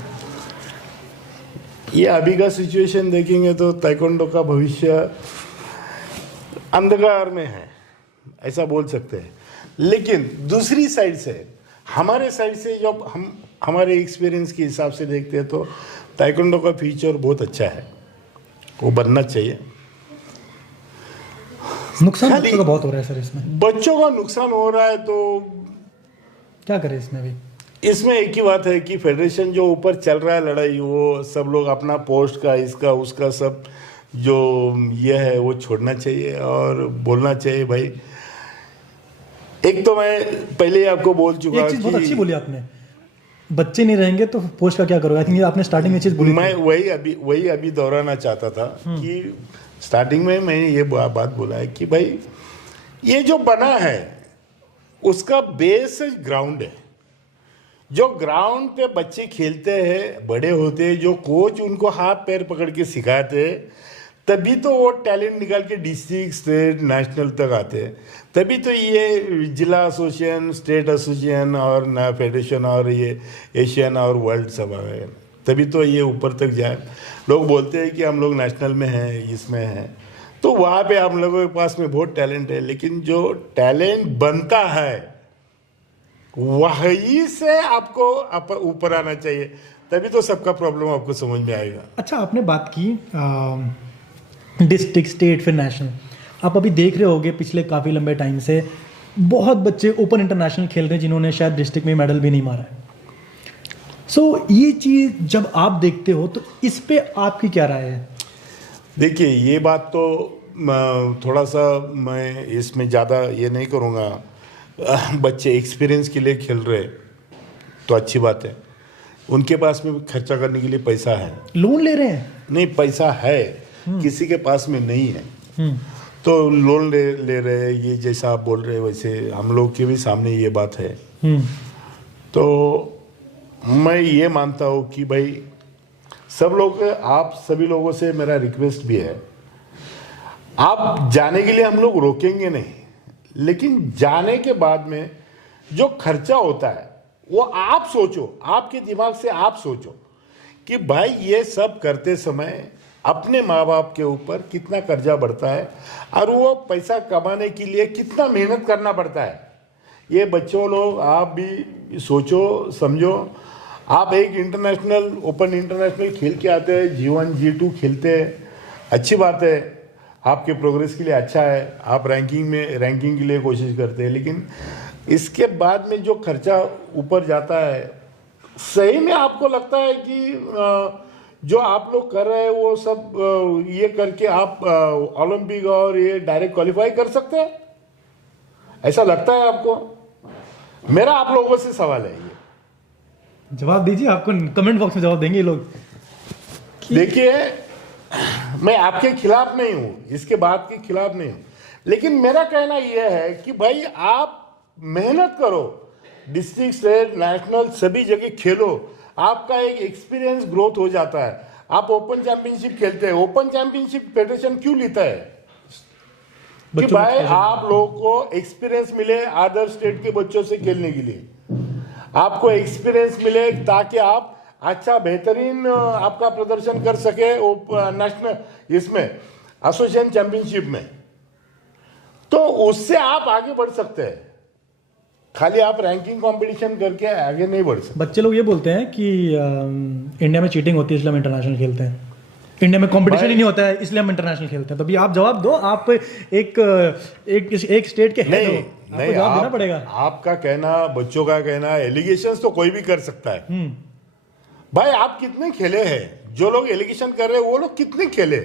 ये अभी का सिचुएशन देखेंगे तो ताइक्वांडो का भविष्य अंधकार में है, ऐसा बोल सकते हैं। लेकिन दूसरी साइड से, हमारे साइड से जब हम हमारे एक्सपीरियंस के हिसाब से देखते हैं तो ताइक्वांडो का फ्यूचर बहुत अच्छा है, वो बनना चाहिए। नुकसान बच्चों का बहुत हो रहा है सर, इसमें बच्चों का नुकसान हो रहा है तो क्या करें इसमें भी? इसमें एक ही बात है कि फेडरेशन जो ऊपर चल रहा है लड़ाई, वो सब लोग अपना पोस्ट का इसका उसका सब जो ये है वो छोड़ना चाहिए और बोलना चाहिए भाई। एक तो मैं पहले ही आपको बोल चुका एक चीज बहुत अच्छी बोली आपने बच्चे नहीं रहेंगे तो पोस्ट का क्या करोगे? आई थिंक आपने स्टार्टिंग में चीज बोली मैं वही अभी दोहराना चाहता था कि स्टार्टिंग में मैंने ये बात बोला है कि भाई ये जो बना है उसका बेस ग्राउंड है। जो ग्राउंड पे बच्चे खेलते हैं, बड़े होते हैं, जो कोच उनको हाथ पैर पकड़ के सिखाते हैं, तभी तो वो टैलेंट निकाल के डिस्ट्रिक्ट, स्टेट, नेशनल तक आते हैं। तभी तो ये जिला एसोसिएशन, स्टेट एसोसिएशन और फेडरेशन और ये एशियन और वर्ल्ड सब आ गए, तभी तो ये ऊपर तक जाए। लोग बोलते हैं कि हम लोग नेशनल में हैं, इसमें हैं, तो वहाँ पे हम लोगों के पास में बहुत टैलेंट है, लेकिन जो टैलेंट बनता है वही से आपको ऊपर आना चाहिए, तभी तो सबका प्रॉब्लम आपको समझ में आएगा। अच्छा, आपने बात की डिस्ट्रिक्ट, स्टेट, फिर नेशनल। आप अभी देख रहे होगे पिछले काफ़ी लंबे टाइम से बहुत बच्चे ओपन इंटरनेशनल खेल रहे हैं जिन्होंने शायद डिस्ट्रिक्ट में मेडल भी नहीं मारा है। सो ये चीज़ जब आप देखते हो तो इस पे आपकी क्या राय है? देखिए, ये बात तो थोड़ा सा मैं इसमें ज़्यादा ये नहीं करूँगा। बच्चे एक्सपीरियंस के लिए खेल रहे तो अच्छी बात है, उनके पास में खर्चा करने के लिए पैसा है। लोन ले रहे हैं? नहीं, पैसा है, किसी के पास में नहीं है तो लोन ले रहे हैं। ये जैसा आप बोल रहे हैं वैसे हम लोग के भी सामने ये बात है। तो मैं ये मानता हूँ कि भाई सब लोग, आप सभी लोगों से मेरा रिक्वेस्ट भी है, आप जाने के लिए हम लोग रोकेंगे नहीं, लेकिन जाने के बाद में जो खर्चा होता है वो आप सोचो, आपके दिमाग से आप सोचो कि भाई ये सब करते समय अपने माँ बाप के ऊपर कितना कर्जा बढ़ता है और वो पैसा कमाने के लिए कितना मेहनत करना पड़ता है। ये बच्चों लोग आप भी सोचो, समझो। आप एक इंटरनेशनल, ओपन इंटरनेशनल खेल के आते हैं, G1 G2 खेलते हैं, अच्छी बात है, आपके प्रोग्रेस के लिए अच्छा है, आप रैंकिंग के लिए कोशिश करते हैं, लेकिन इसके बाद में जो खर्चा ऊपर जाता है, सही में आपको लगता है कि जो आप लोग कर रहे हैं वो सब ये करके आप ओलंपिक और ये डायरेक्ट क्वालिफाई कर सकते हैं? ऐसा लगता है आपको? मेरा आप लोगों से सवाल है ये। जवाब दीजिए, आपको कमेंट बॉक्स में जवाब देंगे लोग। देखिए, मैं आपके खिलाफ नहीं हूं, इसके बात के खिलाफ नहीं हूं, लेकिन मेरा कहना यह है कि भाई आप मेहनत करो, डिस्ट्रिक्ट, स्टेट, नेशनल सभी जगह खेलो, आपका एक एक्सपीरियंस ग्रोथ हो जाता है। आप ओपन चैंपियनशिप खेलते हैं, ओपन चैंपियनशिप फेडरेशन क्यों लेता है? कि भाई आप लोगों को एक्सपीरियंस मिले अदर स्टेट के बच्चों से खेलने के लिए, आपको एक्सपीरियंस मिले ताकि आप अच्छा बेहतरीन आपका प्रदर्शन कर सके नेशनल इसमें एसोसिएशन चैंपियनशिप में, तो उससे आप आगे बढ़ सकते हैं। खाली आप रैंकिंग कंपटीशन करके आगे नहीं बढ़ सकते। बच्चे लोग ये बोलते हैं कि इंडिया में चीटिंग होती है इसलिए हम इंटरनेशनल खेलते हैं, इंडिया में कंपटीशन ही नहीं होता है इसलिए हम इंटरनेशनल खेलते हैं। तो अभी आप जवाब दो, आप एक स्टेट के हेड हो, आपको जवाब देना पड़ेगा। आपका कहना, बच्चों का कहना, एलिगेशंस तो कोई भी कर सकता है। भाई आप कितने खेले हैं? जो लोग एलिगेशन कर रहे हैं वो लोग कितने खेले,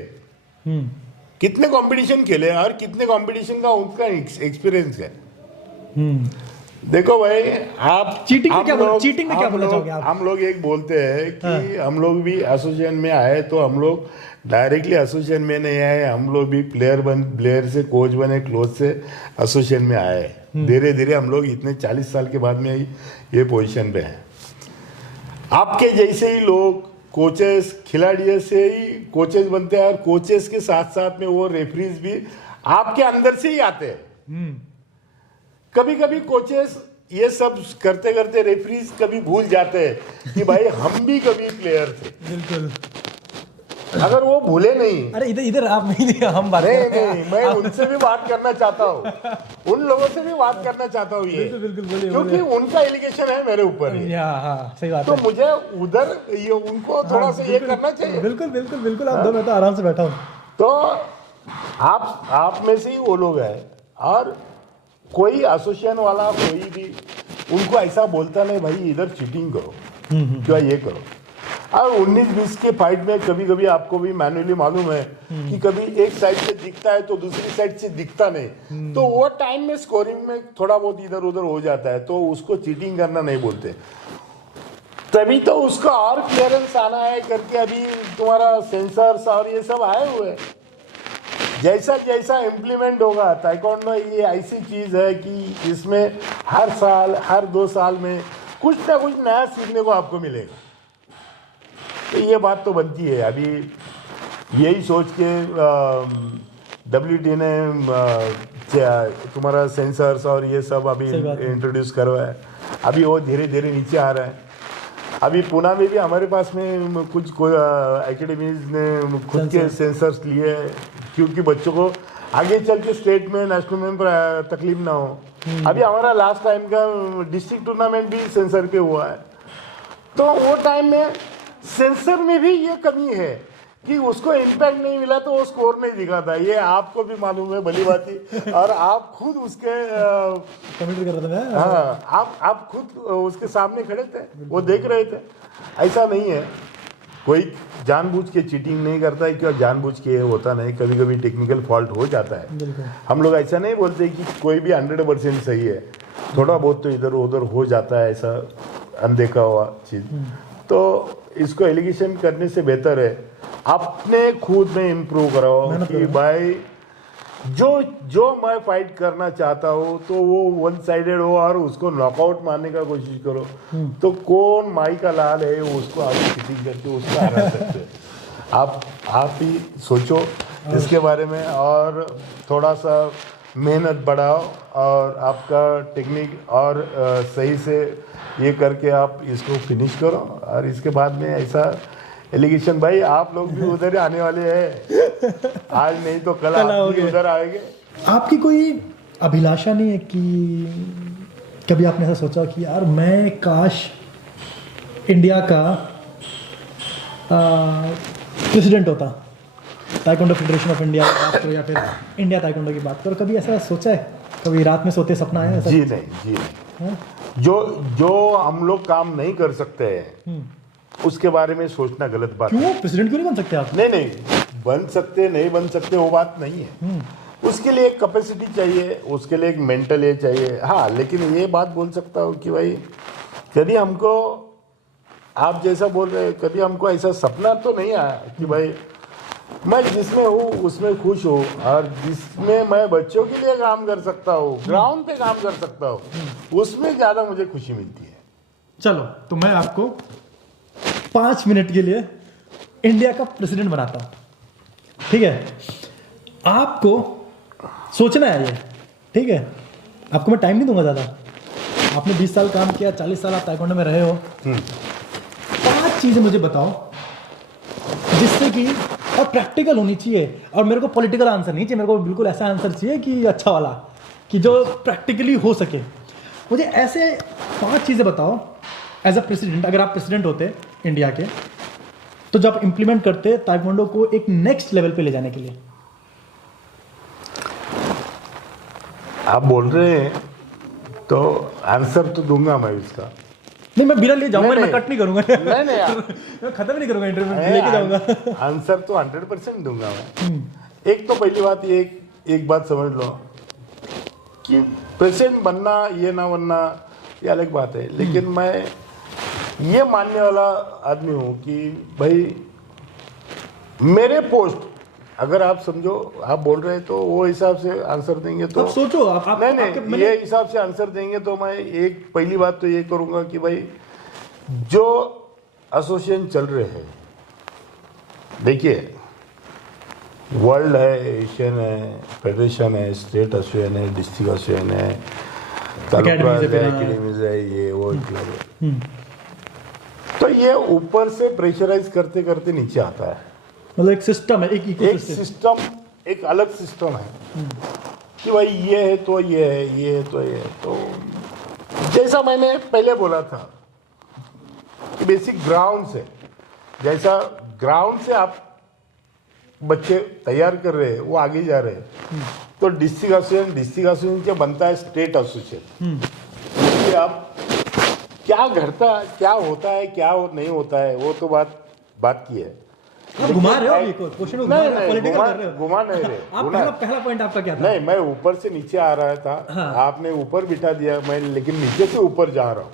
कितने कंपटीशन खेले और कितने कंपटीशन का उनका एक्सपीरियंस है? देखो भाई, आप चीटिंग में क्या बोलना चाहोगे आप? हम लोग एक बोलते हैं कि हम लोग भी एसोसिएशन में आए तो हम लोग डायरेक्टली एसोसिएशन में नहीं आए, हम लोग भी प्लेयर से कोच बने, क्लोज से एसोसिएशन में आए। धीरे धीरे हम लोग इतने 40 साल के बाद में ये पोजीशन पे हैं। आपके जैसे ही लोग कोचेस, खिलाड़ियों से ही कोचेस बनते हैं और कोचेस के साथ साथ में वो रेफरीज भी आपके अंदर से ही आते हैं। कभी कभी कोचेस ये सब करते करते रेफरीज कभी भूल जाते हैं कि भाई हम भी कभी प्लेयर थे। बिल्कुल। अगर वो भूले नहीं, अरे इधर आप नहीं, हम बात नहीं, मैं उनसे भी बात करना चाहता हूँ, उन लोगों से भी बात करना चाहता हूँ ये, बिल्कुल बोलिए, क्योंकि उनका एलिगेशन है मेरे ऊपर, सही बात तो है। मुझे उधर ये उनको थोड़ा सा ये करना चाहिए। बिल्कुल आप दो, मैं तो आराम से बैठा हूँ। तो आप में से ही वो लोग हैं, और कोई एसोसिएशन वाला कोई भी उनको ऐसा बोलता नहीं भाई इधर चीटिंग करो, क्या ये करो। और 19-20 के फाइट में कभी कभी आपको भी मैन्युअली मालूम है कि कभी एक साइड से दिखता है तो दूसरी साइड से दिखता नहीं, तो वो टाइम में स्कोरिंग में थोड़ा बहुत इधर उधर हो जाता है, तो उसको चीटिंग करना नहीं बोलते। तभी तो उसका और क्लियरेंस आना है करके अभी तुम्हारा सेंसर्स और ये सब आए हुए हैं। जैसा जैसा इम्प्लीमेंट होगा ताइक्वांडो ये ऐसी चीज़ है कि इसमें हर साल हर 2 साल में कुछ ना कुछ नया सीखने को आपको मिलेगा। तो ये बात तो बनती है। अभी यही सोच के WT ने तुम्हारा सेंसर्स और ये सब अभी इंट्रोड्यूस करवाया है। अभी वो धीरे धीरे नीचे आ रहा है। अभी पुणे में भी हमारे पास में कुछ एकेडमीज ने खुद के सेंसर्स लिए हैं, क्योंकि बच्चों को आगे चल के स्टेट में नेशनल में तकलीफ ना हो। अभी हमारा लास्ट टाइम का डिस्ट्रिक्ट टूर्नामेंट भी सेंसर पे हुआ है। तो वो टाइम में सेंसर में भी ये कमी है कि उसको इम्पैक्ट नहीं मिला तो वो स्कोर नहीं दिखाता। ये आपको भी मालूम है भली बात ही, और आप खुद उसके कमेंट कर रहे थे। हाँ, आप खुद उसके सामने खड़े थे, वो देख रहे थे। ऐसा नहीं है, कोई जानबूझ के चीटिंग नहीं करता है, क्यों जानबूझ के होता नहीं, कभी कभी टेक्निकल फॉल्ट हो जाता है। हम लोग ऐसा नहीं बोलते कि कोई भी 100% सही है, थोड़ा बहुत तो इधर उधर हो जाता है, ऐसा अनदेखा हुआ चीज़। तो इसको एलिगेशन करने से बेहतर है अपने खुद में इम्प्रूव कराओ कि भाई जो मैं फाइट करना चाहता हूँ तो वो 1 साइडेड हो और उसको नॉकआउट मारने का कोशिश करो। तो कौन माई का लाल है उसको आप चीटिंग करके उसको हरा सकते हैं। आप ही सोचो इसके बारे में और थोड़ा सा मेहनत बढ़ाओ और आपका टेक्निक और सही से ये करके आप इसको फिनिश करो। और इसके बाद में ऐसा एलिगेशन, भाई आप लोग भी उधर आने वाले हैं, आज नहीं तो कल आप भी उधर आएंगे। आपकी कोई अभिलाषा नहीं है कि कभी आपने ऐसा सोचा कि यार मैं काश इंडिया का प्रेसिडेंट होता, ताइक्वांडो फेडरेशन ऑफ इंडिया की बात करो या फिर इंडिया ताइक्वांडो की बात करो, कभी ऐसा सोचा है? कभी रात में सोते सपना आया ऐसा? जी नहीं। जो हम लोग काम नहीं कर सकते हैं उसके बारे में सोचना गलत बात है। क्यों? प्रेसिडेंट क्यों नहीं बन सकते आप? नहीं, बन सकते नहीं बन सकते वो बात नहीं है। उसके लिए एक कैपेसिटी चाहिए, उसके लिए एक मेंटल ये चाहिए। हाँ, लेकिन ये बात बोल सकता हूँ कि भाई कभी हमको, आप जैसा बोल रहे हैं, कभी हमको ऐसा सपना तो नहीं आया कि भाई मैं जिसमें हूँ उसमें खुश हूँ, और जिसमें मैं बच्चों के लिए काम कर सकता हूँ, ग्राउंड पे काम कर सकता हूँ, उसमें ज़्यादा मुझे खुशी मिलती है। चलो, तो मैं आपको 5 मिनट के लिए इंडिया का प्रेसिडेंट बनाता हूं, ठीक है? आपको सोचना है ये, ठीक है? आपको मैं टाइम नहीं दूंगा ज़्यादा। आपने 20 साल काम किया, 40 साल आप ताइक्वांडो में रहे हो। 5 चीज़ें मुझे बताओ जिससे कि, और प्रैक्टिकल होनी चाहिए, और मेरे को पॉलिटिकल आंसर नहीं चाहिए, मेरे को बिल्कुल ऐसा आंसर चाहिए कि अच्छा वाला, कि जो प्रैक्टिकली हो सके। मुझे ऐसे 5 चीज़ें बताओ एज अ प्रेसिडेंट, अगर आप प्रेसिडेंट होते इंडिया के, तो जब आप इंप्लीमेंट करते ताइक्वांडो को एक नेक्स्ट लेवल पे ले जाने के लिए। आप बोल रहे हैं तो आंसर तो दूंगा मैं इसका। नहीं, मैं बिना ले जाऊंगा, मैं कट नहीं करूंगा। नहीं यार, मैं खत्म नहीं करूंगा इंटरव्यू, लेके जाऊंगा। आंसर तो 100% दूंगा मैं। एक तो पहली बात, एक बात समझ लो कि प्रेसिडेंट बनना ये ना बनना ये अलग बात है, लेकिन मैं ये मानने वाला आदमी हूँ कि भाई मेरे पोस्ट, अगर आप समझो आप बोल रहे हैं तो वो हिसाब से आंसर देंगे तो आप सोचो, आप नहीं, ये हिसाब से आंसर देंगे तो मैं एक पहली बात तो ये करूँगा कि भाई जो एसोसिएशन चल रहे हैं, देखिए वर्ल्ड है, एशियन है, फेडरेशन है, स्टेट एसोसिएशन है, डिस्ट्रिक्ट एसोसिएशन है, एकेडमीज है, ये वो क्लब है। तो ये ऊपर से प्रेशराइज करते करते नीचे आता है। मतलब एक सिस्टम है, एक सिस्टम, एक अलग सिस्टम है कि भाई ये है तो ये है, ये है तो ये है। तो जैसा मैंने पहले बोला था कि बेसिक ग्राउंड से, जैसा ग्राउंड से आप बच्चे तैयार कर रहे हैं वो आगे जा रहे हैं, तो डिस्ट्रिक्ट एसोसिएशन क्या बनता है स्टेट एसोसिएशन। इसलिए आप क्या घटता, क्या होता है, क्या नहीं होता है, वो तो बात की है। घुमा रहे हो क्वेश्चन को, घुमा नहीं रहे। पहला पॉइंट आपका क्या था? नहीं, मैं ऊपर से नीचे आ रहा था। हाँ। आपने ऊपर बिठा दिया, मैं लेकिन नीचे से ऊपर जा रहा हूँ।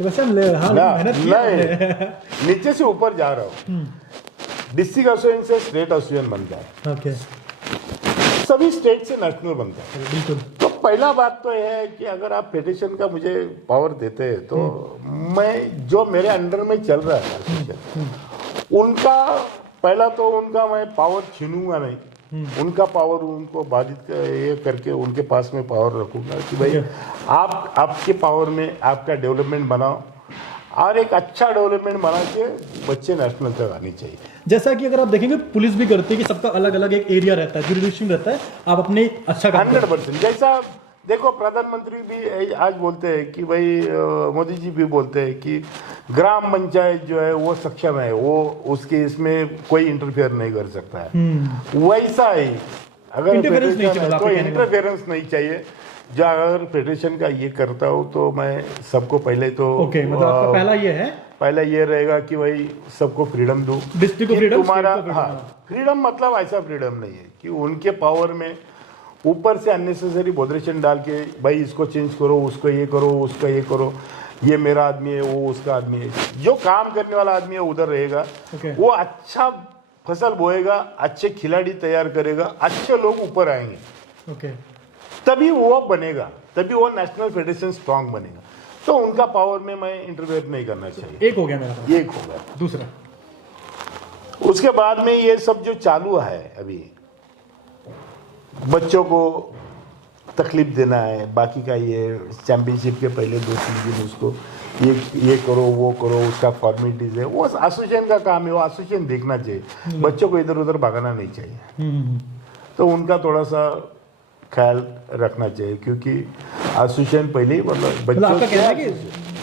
वैसे हम मेहनत की हमने। नीचे से ऊपर जा रहा हूँ। डिस्ट्रिक्ट एसोसिएशन से स्टेट एसोसिएशन बनता है, ओके, सभी स्टेट से नेशनल बनता है। बिल्कुल। तो पहला बात तो यह है कि अगर आप फेडरेशन का मुझे पावर देते हैं तो मैं जो मेरे अंडर में चल रहा है एसोसिएशन, उनका पहला तो उनका मैं पावर छीनूंगा नहीं, उनका पावर उनको बाधित ये करके उनके पास में पावर रखूंगा कि भाई आप आपके पावर में आपका डेवलपमेंट बनाओ और एक अच्छा डेवलपमेंट बना के बच्चे नेशनल तक आनी चाहिए। जैसा कि अगर आप देखेंगे पुलिस भी करती है कि सबका अलग अलग एक एरिया रहता है, जुरिडिक्शन रहता है, आप अपने अच्छा काम 100%। जैसा देखो प्रधानमंत्री भी आज बोलते हैं कि भाई मोदी जी भी बोलते हैं कि ग्राम पंचायत जो है वो सक्षम है, वो उसके इसमें कोई इंटरफेयर नहीं कर सकता है। वैसा ही अगर कोई इंटरफेरेंस नहीं चाहिए। जो अगर फेडरेशन का ये करता हूँ तो मैं सबको पहले तो मतलब आपका पहला ये है, पहला ये रहेगा कि भाई सबको फ्रीडम दो, डिस्ट्रिक्ट को फ्रीडम, तुम्हारा फ्रीडम मतलब ऐसा फ्रीडम नहीं है कि उनके पावर में ऊपर से अननेसेसरी बोदरेशन डाल के भाई इसको चेंज करो, उसको ये करो, उसका ये करो, ये मेरा आदमी है, वो उसका आदमी है। जो काम करने वाला आदमी है उधर रहेगा, वो अच्छा फसल बोएगा, अच्छे खिलाड़ी तैयार करेगा, अच्छे लोग ऊपर आएंगे, तभी वो बनेगा, तभी वो नेशनल फेडरेशन स्ट्रांग बनेगा। तो उनका पावर में मैं इंटरफेयर नहीं करना चाहिए। एक हो गया मेरा, एक हो गया। दूसरा उसके बाद में ये सब जो चालू है अभी, बच्चों को तकलीफ देना है, बाकी का ये चैंपियनशिप के पहले 2-3 दिन उसको ये करो, वो करो, उसका फॉर्मेलिटीज है, वो एसोसिएशन का काम है, वो एसोसिएशन देखना चाहिए। बच्चों को इधर उधर भगाना नहीं चाहिए। तो उनका थोड़ा सा ख्याल रखना चाहिए, क्योंकि एसोसिएशन पहले ही मतलब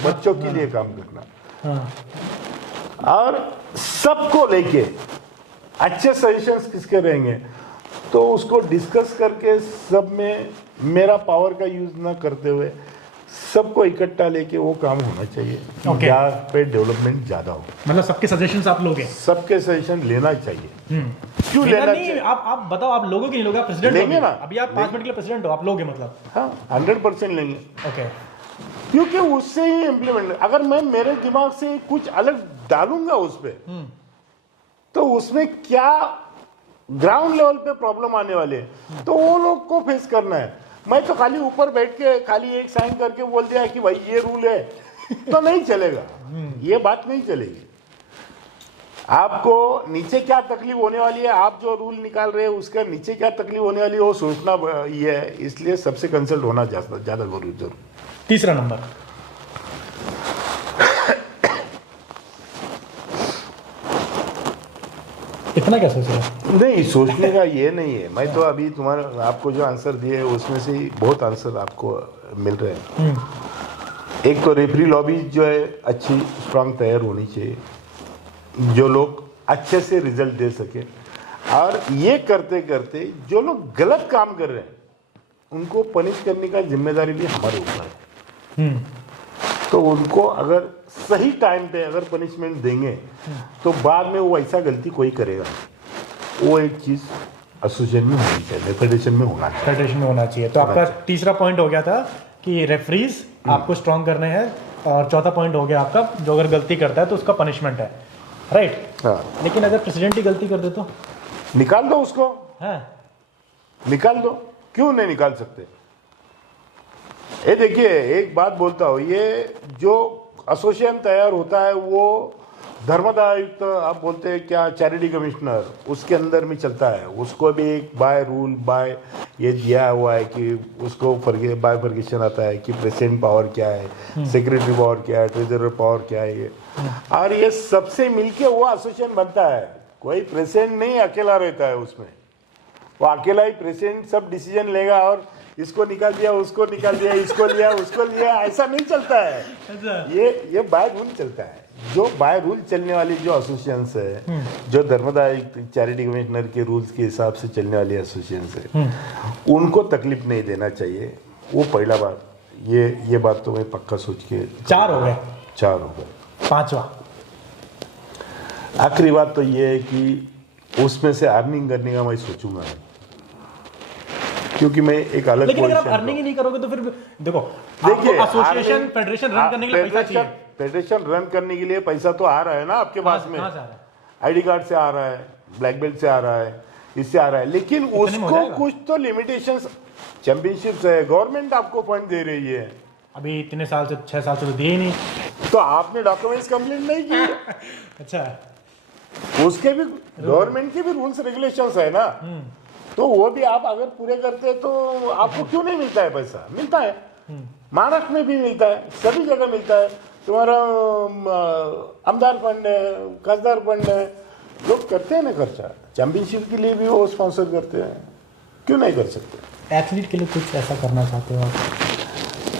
बच्चों के लिए काम करना और सबको लेके अच्छे सजेशंस किसके रहेंगे तो उसको डिस्कस करके सब में मेरा पावर का यूज ना करते हुए सबको इकट्ठा लेके वो काम होना चाहिए। जहाँ पे डेवलपमेंट ज्यादा हो, मतलब सबके सजेशंस आप लोगे, सबके सजेशन लेना चाहिए। क्यों लेना चाहिए? आप बताओ, आप लोगोगे कि नहीं लोगे? आप प्रेसिडेंट लेंगे ना, अभी आप 5 मिनट के लिए प्रेसिडेंट हो, आप लोगे मतलब? हाँ 100% लेंगे। ओके, क्योंकि उससे ही इम्प्लीमेंट, अगर मैं मेरे दिमाग से कुछ अलग डालूंगा उस पर तो उसमें क्या ग्राउंड लेवल पे प्रॉब्लम आने वाले हैं तो वो लोग को फेस करना है। मैं तो खाली ऊपर बैठ के खाली एक साइन करके बोल दिया कि भाई ये रूल है तो नहीं चलेगा, ये बात नहीं चलेगी। आपको नीचे क्या तकलीफ होने वाली है, आप जो रूल निकाल रहे हैं उसका नीचे क्या तकलीफ होने वाली है वो सोचना ये है, इसलिए सबसे कंसल्ट होना ज्यादा जरूर। तीसरा नंबर, इतना क्या सोच रहे हैं? नहीं, सोचने का ये नहीं है। मैं तो अभी तुम्हारा आपको जो आंसर दिए उसमें से ही बहुत आंसर आपको मिल रहे हैं। एक तो रेफरी लॉबी जो है अच्छी स्ट्रांग तैयार होनी चाहिए, जो लोग अच्छे से रिजल्ट दे सके, और ये करते करते जो लोग गलत काम कर रहे हैं उनको पनिश करने का जिम्मेदारी भी हमारे ऊपर है। तो उनको अगर सही टाइम पे अगर पनिशमेंट देंगे तो बाद में वो ऐसा गलती कोई करेगा नहीं। वो एक चीज एसोसिएशन में होनी चाहिए, फेडरेशन में होना चाहिए, फेडरेशन में होना चाहिए। तो आपका तीसरा पॉइंट हो गया था कि रेफरीज आपको स्ट्रांग करने हैं, और चौथा पॉइंट हो गया आपका जो अगर गलती करता है तो उसका पनिशमेंट है, राइट? हाँ। लेकिन अगर प्रेसिडेंट ही गलती कर दे तो निकाल दो उसको। हाँ, निकाल दो, क्यों नहीं निकाल सकते? ये देखिए, एक बात बोलता हूँ, ये जो एसोसिएशन तैयार होता है वो धर्मदाय आयुक्त, आप बोलते हैं क्या, चैरिटी कमिश्नर, उसके अंदर में चलता है। उसको भी एक बाय रूल बाय ये दिया हुआ है कि उसको बाय फर्गेशन आता है कि प्रेसिडेंट पावर क्या है, सेक्रेटरी पावर क्या है, ट्रेजरर पावर क्या है, ये और ये सबसे मिलके वो एसोसिएशन बनता है। कोई प्रेसिडेंट नहीं अकेला रहता है उसमें, वो अकेला ही प्रेसिडेंट सब डिसीजन लेगा और इसको निकाल दिया, उसको निकाल दिया, इसको लिया, उसको लिया, ऐसा नहीं चलता है। ये बाय रूल चलता है। जो बाय रूल चलने वाली जो एसोसिएशंस है, जो धर्मदाय चैरिटी कमिश्नर के रूल्स के हिसाब से चलने वाली एसोसिएशंस है, उनको तकलीफ नहीं देना चाहिए। वो पहला बात, ये बात तो मैं पक्का सोच के 4 हो गए। 4 हो गए। पांचवा आखिरी बात तो ये है कि उसमें से अर्निंग करने का मैं सोचूंगा, क्योंकि मैं एक अलग, लेकिन अगर आप अर्निंग ही नहीं करोगे तो फिर देखिए एसोसिएशन फेडरेशन रन करने के लिए पैसा चाहिए। फेडरेशन रन करने के लिए पैसा तो आ रहा है ना आपके पास में, कहाँ से आ रहा है? आईडी कार्ड से आ रहा है, ब्लैक बेल्ट से आ रहा है, इससे आ रहा है, लेकिन में हो उसको जाएगा? कुछ तो लिमिटेशंस, चैंपियनशिप है, गवर्नमेंट आपको फंड दे रही है, अभी इतने साल से 6 साल से तो दिए ही नहीं। तो आपने डॉक्यूमेंट्स कंप्लीट नहीं किए। अच्छा, उसके भी गवर्नमेंट के भी रूल्स रेगुलेशंस है ना, तो वो भी आप अगर पूरे करते हैं तो आपको क्यों नहीं मिलता है पैसा? मिलता है, महाराष्ट्र में भी मिलता है, सभी जगह मिलता है। तुम्हारा आमदार फंड है, खासदार फंड है, लोग करते हैं ना खर्चा, चैंपियनशिप के लिए भी वो स्पॉन्सर करते हैं, क्यों नहीं कर सकते? एथलीट के लिए कुछ ऐसा करना चाहते हो आप?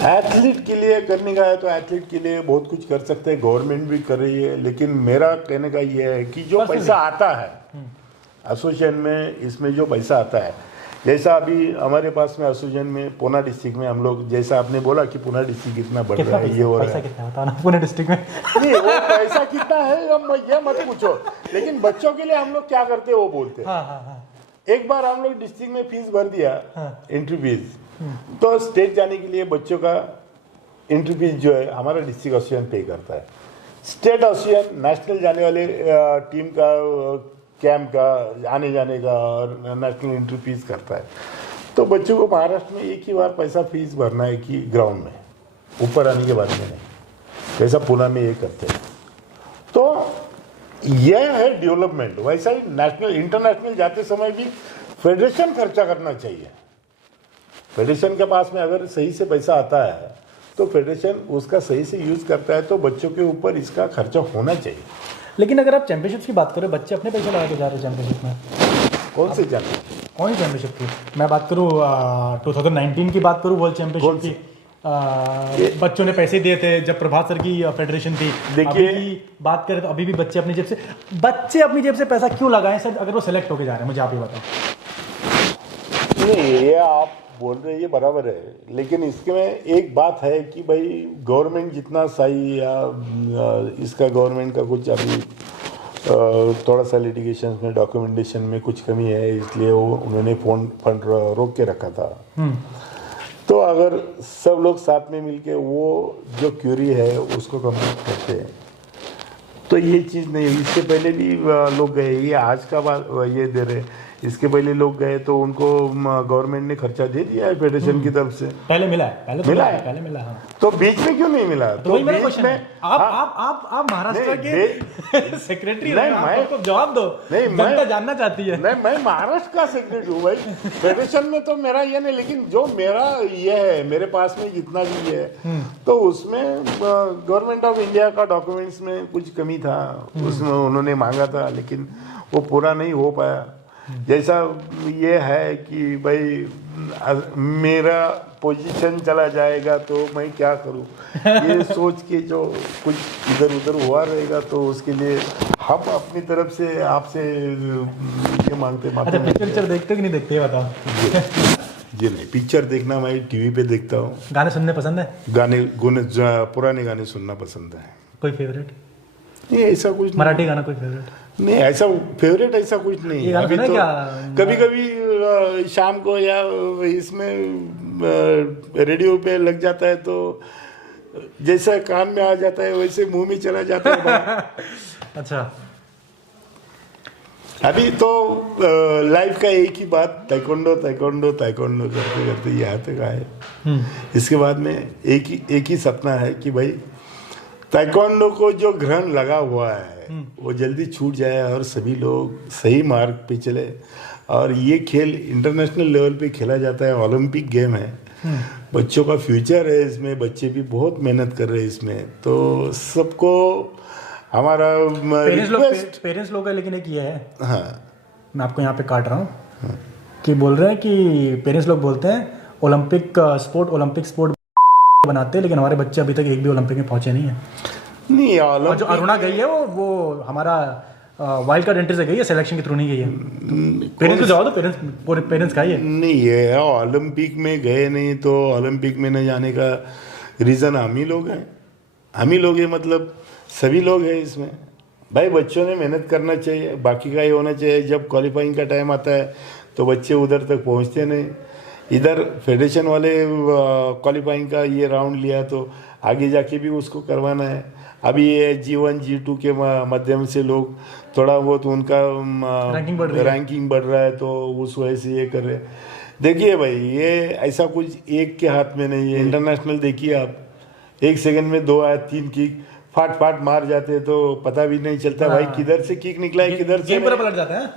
एथलीट के लिए करने का है तो एथलीट के लिए बहुत कुछ कर सकते हैं, गवर्नमेंट भी कर रही है, लेकिन मेरा कहने का ये है कि जो पैसा आता है एसोसिएशन में, इसमें जो पैसा आता है, जैसा अभी हमारे पास में एसोसिएशन में पूना डिस्ट्रिक्ट में हम लोग, जैसा आपने बोला कि पूना डिस्ट्रिक्ट कितना बढ़ रहा है, ये हो रहा है, कितना होता है ना पुणे डिस्ट्रिक्ट में? नहीं वो पैसा कितना है ये मत पूछो, लेकिन बच्चों के लिए हम लोग क्या करते हैं वो बोलते हैं। हाँ। एक बार हम लोग डिस्ट्रिक्ट में फीस भर दिया, एंट्री फीस, तो स्टेट जाने के लिए बच्चों का एंट्री फीस जो है हमारा डिस्ट्रिक्ट एसोसिएशन पे करता है। स्टेट एसोसिएशन नेशनल जाने वाले टीम का कैंप का आने जाने का और नेशनल एंट्री फीस करता है। तो बच्चों को महाराष्ट्र में एक ही बार पैसा फीस भरना है कि ग्राउंड में, ऊपर आने के बाद में नहीं, जैसा पुणे में ये करते हैं। तो यह है डेवलपमेंट। वैसा ही नेशनल इंटरनेशनल जाते समय भी फेडरेशन खर्चा करना चाहिए। फेडरेशन के पास में अगर सही से पैसा आता है तो फेडरेशन उसका सही से यूज करता है, तो बच्चों के ऊपर इसका खर्चा होना चाहिए। लेकिन अगर आप चैंपियनशिप की बात करें, बच्चे अपने पैसे लगा के जा रहे हैं चैंपियनशिप में। कौन से चैंपियन? कौन सी चैंपियनशिप की मैं बात करूँ? 2019 की बात करूँ, वर्ल्ड चैंपियनशिप की। बच्चों ने पैसे दिए थे जब प्रभात सर की फेडरेशन थी। देखिए, अभी की बात करें तो अभी भी बच्चे अपनी जेब से पैसा क्यों लगाएं सर, अगर वो सेलेक्ट होके जा रहे हैं? मुझे आप ही बताओ। नहीं, ये आप बोल रहे हैं ये बराबर है, लेकिन इसमें एक बात है कि भाई गवर्नमेंट जितना सही या इसका गवर्नमेंट का कुछ अभी थोड़ा सा लिटिगेशन में, डॉक्यूमेंटेशन में कुछ कमी है, इसलिए वो उन्होंने फंड रोक के रखा था। तो अगर सब लोग साथ में मिलके वो जो क्यूरी है उसको कंप्लीट करते हैं तो ये चीज़ नहीं हुई। इससे पहले भी लोग गए, ये आज का बात ये दे रहे, इसके पहले लोग गए तो उनको गवर्नमेंट ने खर्चा दे दिया है फेडरेशन की तरफ से। पहले मिला है, पहले मिला है। तो बीच में क्यों नहीं मिला? तो बीच में आप महाराष्ट्र के सेक्रेटरी हैं, आप तो जवाब दो। नहीं, जनता जानना चाहती है। नहीं, मैं महाराष्ट्र का सेक्रेटरी हूँ भाई, फेडरेशन में तो मेरा ये नहीं, लेकिन जो मेरा ये है, मेरे पास में जितना भी है तो उसमें गवर्नमेंट ऑफ इंडिया का डॉक्यूमेंट्स में कुछ कमी था, उसमें उन्होंने मांगा था, लेकिन वो पूरा नहीं हो पाया। जैसा ये है कि भाई मेरा पोजीशन चला जाएगा तो मैं क्या करूं, ये सोच के जो कुछ इधर उधर हुआ रहेगा, तो उसके लिए हम अपनी तरफ से आपसे ये मांगते। अच्छा, पिक्चर देखते कि नहीं देखते बताओ? जी नहीं, पिक्चर देखना मैं टीवी पे देखता हूँ। गाने सुनने पसंद है? पुराने गाने सुनना पसंद है। कोई फेवरेट? नहीं, ऐसा कुछ मराठी गाना कोई फेवरेट? नहीं, ऐसा फेवरेट ऐसा कुछ नहीं। अभी तो कभी कभी शाम को या इसमें रेडियो पे लग जाता है तो जैसा कान में आ जाता है वैसे मुंह में चला जाता है। अच्छा, अभी तो लाइफ का एक ही बात, ताइक्वांडो ताइक्वांडो ताइक्वांडो करते करते यहाँ तक आए। इसके बाद में एक ही सपना है कि भाई ताइक्वांडो को जो ग्रहण लगा हुआ है वो जल्दी छूट जाए और सभी लोग सही मार्ग पे चले, और ये खेल इंटरनेशनल लेवल पे खेला जाता है, ओलंपिक गेम है, बच्चों का फ्यूचर है इसमें, बच्चे भी बहुत मेहनत कर रहे हैं इसमें। तो सबको हमारा पेरेंट्स लोग है, लेकिन एक ये है, हाँ, मैं आपको यहाँ पे काट रहा हूँ कि बोल रहे हैं कि पेरेंट्स लोग बोलते हैं ओलंपिक स्पोर्ट बनाते हैं, लेकिन हमारे बच्चे अभी तक एक भी ओलंपिक में पहुंचे नहीं है। नहीं, और जो अरुणा गई है वो हमारा वाइल्ड कार्ड एंट्री से गई है, सिलेक्शन के थ्रू नहीं गई है। पेरेंट्स को जवाब दो, पेरेंट्स का ही है। नहीं, ये ओलंपिक में गए नहीं तो ओलंपिक में न जाने का रीज़न हम ही लोग हैं। हम ही लोग हैं मतलब सभी लोग हैं इसमें। भाई बच्चों ने मेहनत करना चाहिए, बाकी का ही होना चाहिए। जब क्वालिफाइंग का टाइम आता है तो बच्चे उधर तक पहुंचते नहीं, इधर फेडरेशन वाले क्वालिफाइंग का ये राउंड लिया तो आगे जाके भी उसको करवाना है। अभी ये G1 G2 के माध्यम से लोग थोड़ा बहुत उनका रैंकिंग बढ़ रहा है, तो उस वजह से ये कर रहे हैं। देखिए भाई, ये ऐसा कुछ एक के हाथ में नहीं है। इंटरनेशनल देखिए आप, 1 सेकंड में 2 या 3 किक फाट फाट मार जाते हैं तो पता भी नहीं चलता भाई किधर से किक निकला है, किधर से पलट जाता है,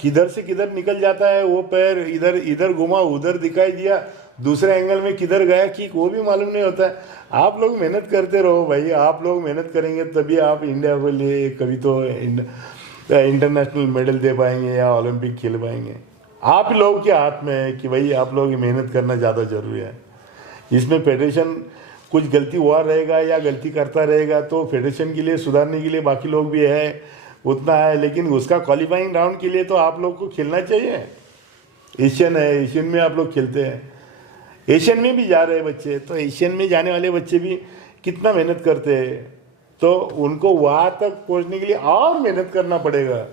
किधर से किधर निकल जाता है। वो पैर इधर इधर घुमा, उधर दिखाई दिया, दूसरे एंगल में किधर गया किक वो भी मालूम नहीं होता है। आप लोग मेहनत करते रहो भाई, आप लोग मेहनत करेंगे तभी आप इंडिया के लिए कभी तो इंटरनेशनल मेडल दे पाएंगे या ओलंपिक खेल पाएंगे। आप लोगों के हाथ में है कि भाई आप लोग मेहनत करना ज़्यादा जरूरी है। इसमें फेडरेशन कुछ गलती हुआ रहेगा या गलती करता रहेगा तो फेडरेशन के लिए सुधारने के लिए बाकी लोग भी है, उतना है, लेकिन उसका क्वालिफाइंग राउंड के लिए तो आप लोग को खेलना चाहिए। एशियन है, एशियन में आप लोग खेलते हैं, एशियन में भी जा रहे हैं बच्चे, तो एशियन में जाने वाले बच्चे भी कितना मेहनत करते हैं, तो उनको वहाँ तक पहुँचने के लिए और मेहनत करना पड़ेगा।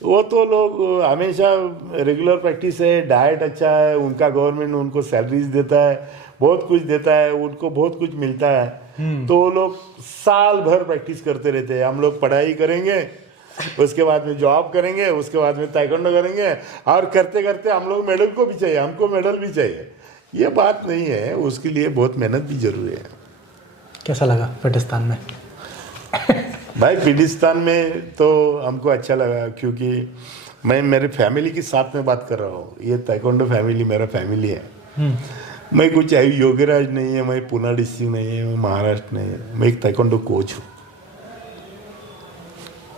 वो तो लोग हमेशा रेगुलर प्रैक्टिस है, डाइट अच्छा है, उनका गवर्नमेंट उनको सैलरीज देता है, बहुत कुछ देता है, उनको बहुत कुछ मिलता है, तो वो लोग साल भर प्रैक्टिस करते रहते हैं। हम लोग पढ़ाई करेंगे, उसके बाद में जॉब करेंगे, उसके बाद में ताइक्वांडो करेंगे, और करते करते हम लोग मेडल को भी चाहिए, हमको मेडल भी चाहिए। ये बात नहीं है, उसके लिए बहुत मेहनत भी जरूरी है। कैसा लगा पाकिस्तान में? भाई पाकिस्तान में तो हमको अच्छा लगा, क्योंकि मैं मेरे फैमिली के साथ में बात कर रहा हूँ। ये ताइक्वांडो फैमिली मेरा फैमिली है। मैं कुछ योगीराज नहीं है, मैं पुणे डिस्ट्रिक्ट नहीं है, मैं महाराष्ट्र नहीं है, मैं एक ताइक्वांडो कोच हूँ।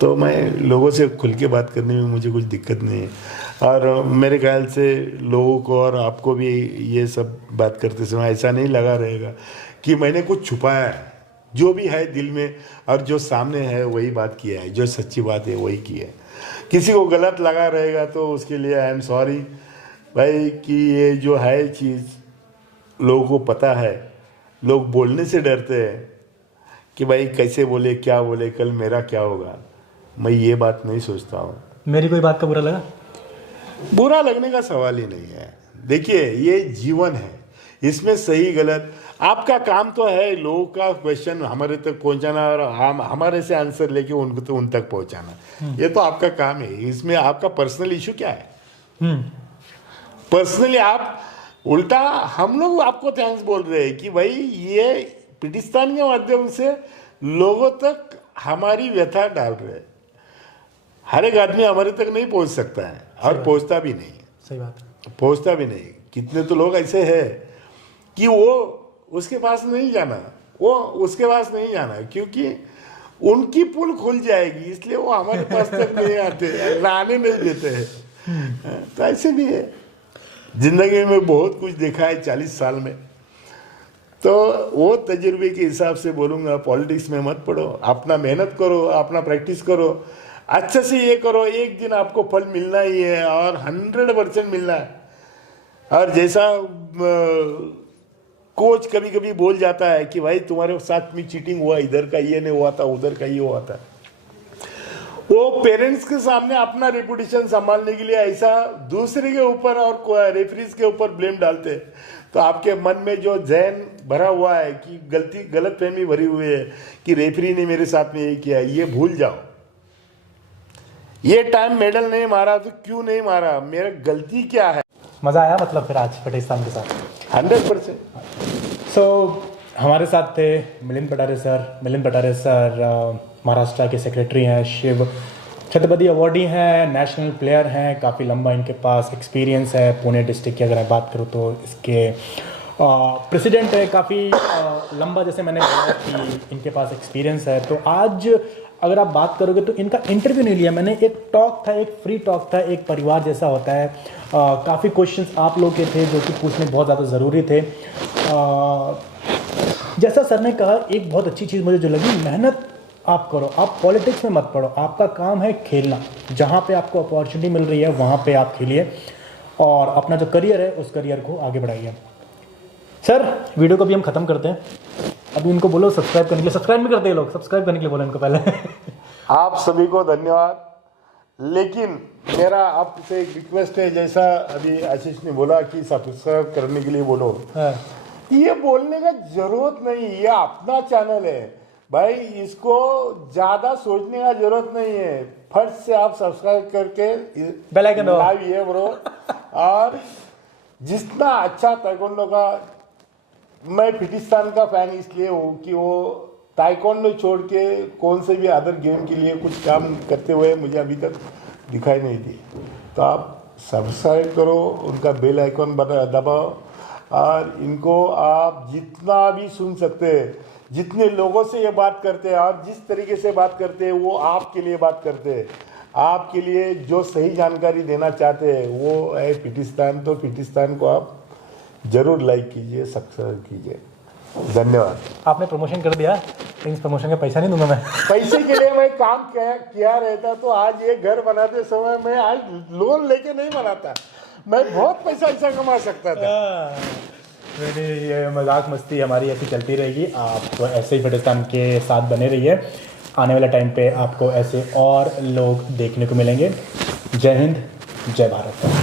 तो मैं लोगों से खुल के बात करने में मुझे कुछ दिक्कत नहीं है, और मेरे ख्याल से लोगों को और आपको भी ये सब बात करते समय ऐसा नहीं लगा रहेगा कि मैंने कुछ छुपाया है। जो भी है दिल में और जो सामने है वही बात किया है, जो सच्ची बात है वही की है। किसी को गलत लगा रहेगा तो उसके लिए आई एम सॉरी भाई, कि ये जो है चीज़ लोगों को पता है, लोग बोलने से डरते हैं कि भाई कैसे बोले, क्या बोले, कल मेरा क्या होगा। मैं ये बात नहीं सोचता हूँ। मेरी कोई बात का बुरा लगा? बुरा लगने का सवाल ही नहीं है। देखिए, ये जीवन है, इसमें सही गलत आपका काम तो है लोगों का क्वेश्चन हमारे तक पहुंचाना और हम हमारे से आंसर लेके उनको तो उन तक पहुंचाना। ये तो आपका काम है। इसमें आपका पर्सनल इशू क्या है? पर्सनली आप उल्टा हम लोग आपको थैंक्स बोल रहे हैं कि भाई ये पाकिस्तान के माध्यम से लोगों तक हमारी व्यथा डाल रहे हैं। हर एक आदमी हमारे तक नहीं पहुंच सकता है और पहुंचता भी नहीं। सही बात है। पहुंचता भी नहीं। कितने तो लोग ऐसे हैं कि वो उसके पास नहीं जाना, वो उसके पास नहीं जाना, क्योंकि उनकी पुल खुल जाएगी, इसलिए वो हमारे पास तक नहीं आते, आने नहीं देते हैं। तो ऐसे भी है। जिंदगी में बहुत कुछ देखा है 40 साल में, तो वो तजुर्बे के हिसाब से बोलूँगा, पॉलिटिक्स में मत पड़ो, अपना मेहनत करो, अपना प्रैक्टिस करो, अच्छे से ये करो, एक दिन आपको फल मिलना ही है और 100% मिलना है। और जैसा कोच कभी कभी बोल जाता है कि भाई तुम्हारे साथ में चीटिंग हुआ, इधर का ये नहीं हुआ था, उधर का ये हुआ था, वो पेरेंट्स के सामने अपना रेपुटेशन संभालने के लिए ऐसा दूसरे के ऊपर और रेफरीज के ऊपर ब्लेम डालते हैं, तो आपके मन में जो जहन भरा हुआ है कि गलत फहमी भरी हुई है कि रेफरी ने मेरे साथ में ये किया, ये भूल जाओ। ये टाइम मेडल नहीं मारा तो क्यों नहीं मारा, मेरा गलती क्या है। मज़ा आया मतलब फिर आज पाकिस्तान के साथ? 100%। सो हमारे साथ थे मिलिंद पटारे सर महाराष्ट्र के सेक्रेटरी हैं, शिव छत्रपति अवार्डी हैं, नेशनल प्लेयर हैं, काफ़ी लंबा इनके पास एक्सपीरियंस है। पुणे डिस्ट्रिक्ट की अगर मैं बात करूँ तो इसके प्रेसिडेंट है, काफ़ी लंबा, जैसे मैंने बोला कि इनके पास एक्सपीरियंस है। तो आज अगर आप बात करोगे तो इनका इंटरव्यू नहीं लिया मैंने, एक टॉक था, एक फ्री टॉक था, एक परिवार जैसा होता है। काफ़ी क्वेश्चंस आप लोग के थे जो कि पूछने बहुत ज़्यादा ज़रूरी थे। जैसा सर ने कहा, एक बहुत अच्छी चीज़ मुझे जो लगी, मेहनत आप करो, आप पॉलिटिक्स में मत पड़ो, आपका काम है खेलना, जहाँ पे आपको अपॉर्चुनिटी मिल रही है वहाँ पे आप खेलिए और अपना जो करियर है उस करियर को आगे बढ़ाइए। सर वीडियो को भी हम ख़त्म करते हैं, अभी इनको बोलो सब्सक्राइब करने के लिए। सब्सक्राइब भी करते हैं लोग, सब्सक्राइब करने के लिए बोलो इनको पहले। आप सभी को धन्यवाद। लेकिन मेरा आपसे एक रिक्वेस्ट है, जैसा अभी आशीष ने बोला कि सब्सक्राइब करने के लिए बोलो, ये बोलने का जरूरत नहीं, ये अपना चैनल है भाई, इसको ज्यादा सोचने का जरूरत नहीं है। फट से आप सब्सक्राइब करके बेल आइकन दबाओ। Live bro. और जितना अच्छा ताइक्वांडो का, मैं फिटिस्तान का फैन इसलिए हूँ कि वो ताइक्वांडो छोड़ के कौन से भी अदर गेम के लिए कुछ काम करते हुए मुझे अभी तक दिखाई नहीं दी। तो आप सब्सक्राइब करो, उनका बेल आइकन दबाओ, और इनको आप जितना भी सुन सकते हैं, जितने लोगों से ये बात करते हैं और जिस तरीके से बात करते हैं, वो आपके लिए बात करते हैं, आपके लिए जो सही जानकारी देना चाहते हैं वो है फिटिस्तान। तो फिटिस्तान को आप जरूर लाइक कीजिए, सब्सक्राइब कीजिए। धन्यवाद। आपने प्रमोशन कर दिया, लेकिन प्रमोशन का पैसा नहीं दूंगा मैं। पैसे के लिए मैं काम किया रहता तो आज ये घर बनाते समय मैं आज लोन लेके नहीं बनाता, मैं बहुत पैसा ऐसा कमा सकता था। ये मजाक मस्ती हमारी ऐसी चलती रहेगी, आप तो ऐसे ही फिटिस्तान के साथ बने रहिए। आने वाले टाइम पे आपको ऐसे और लोग देखने को मिलेंगे। जय हिंद, जय भारत।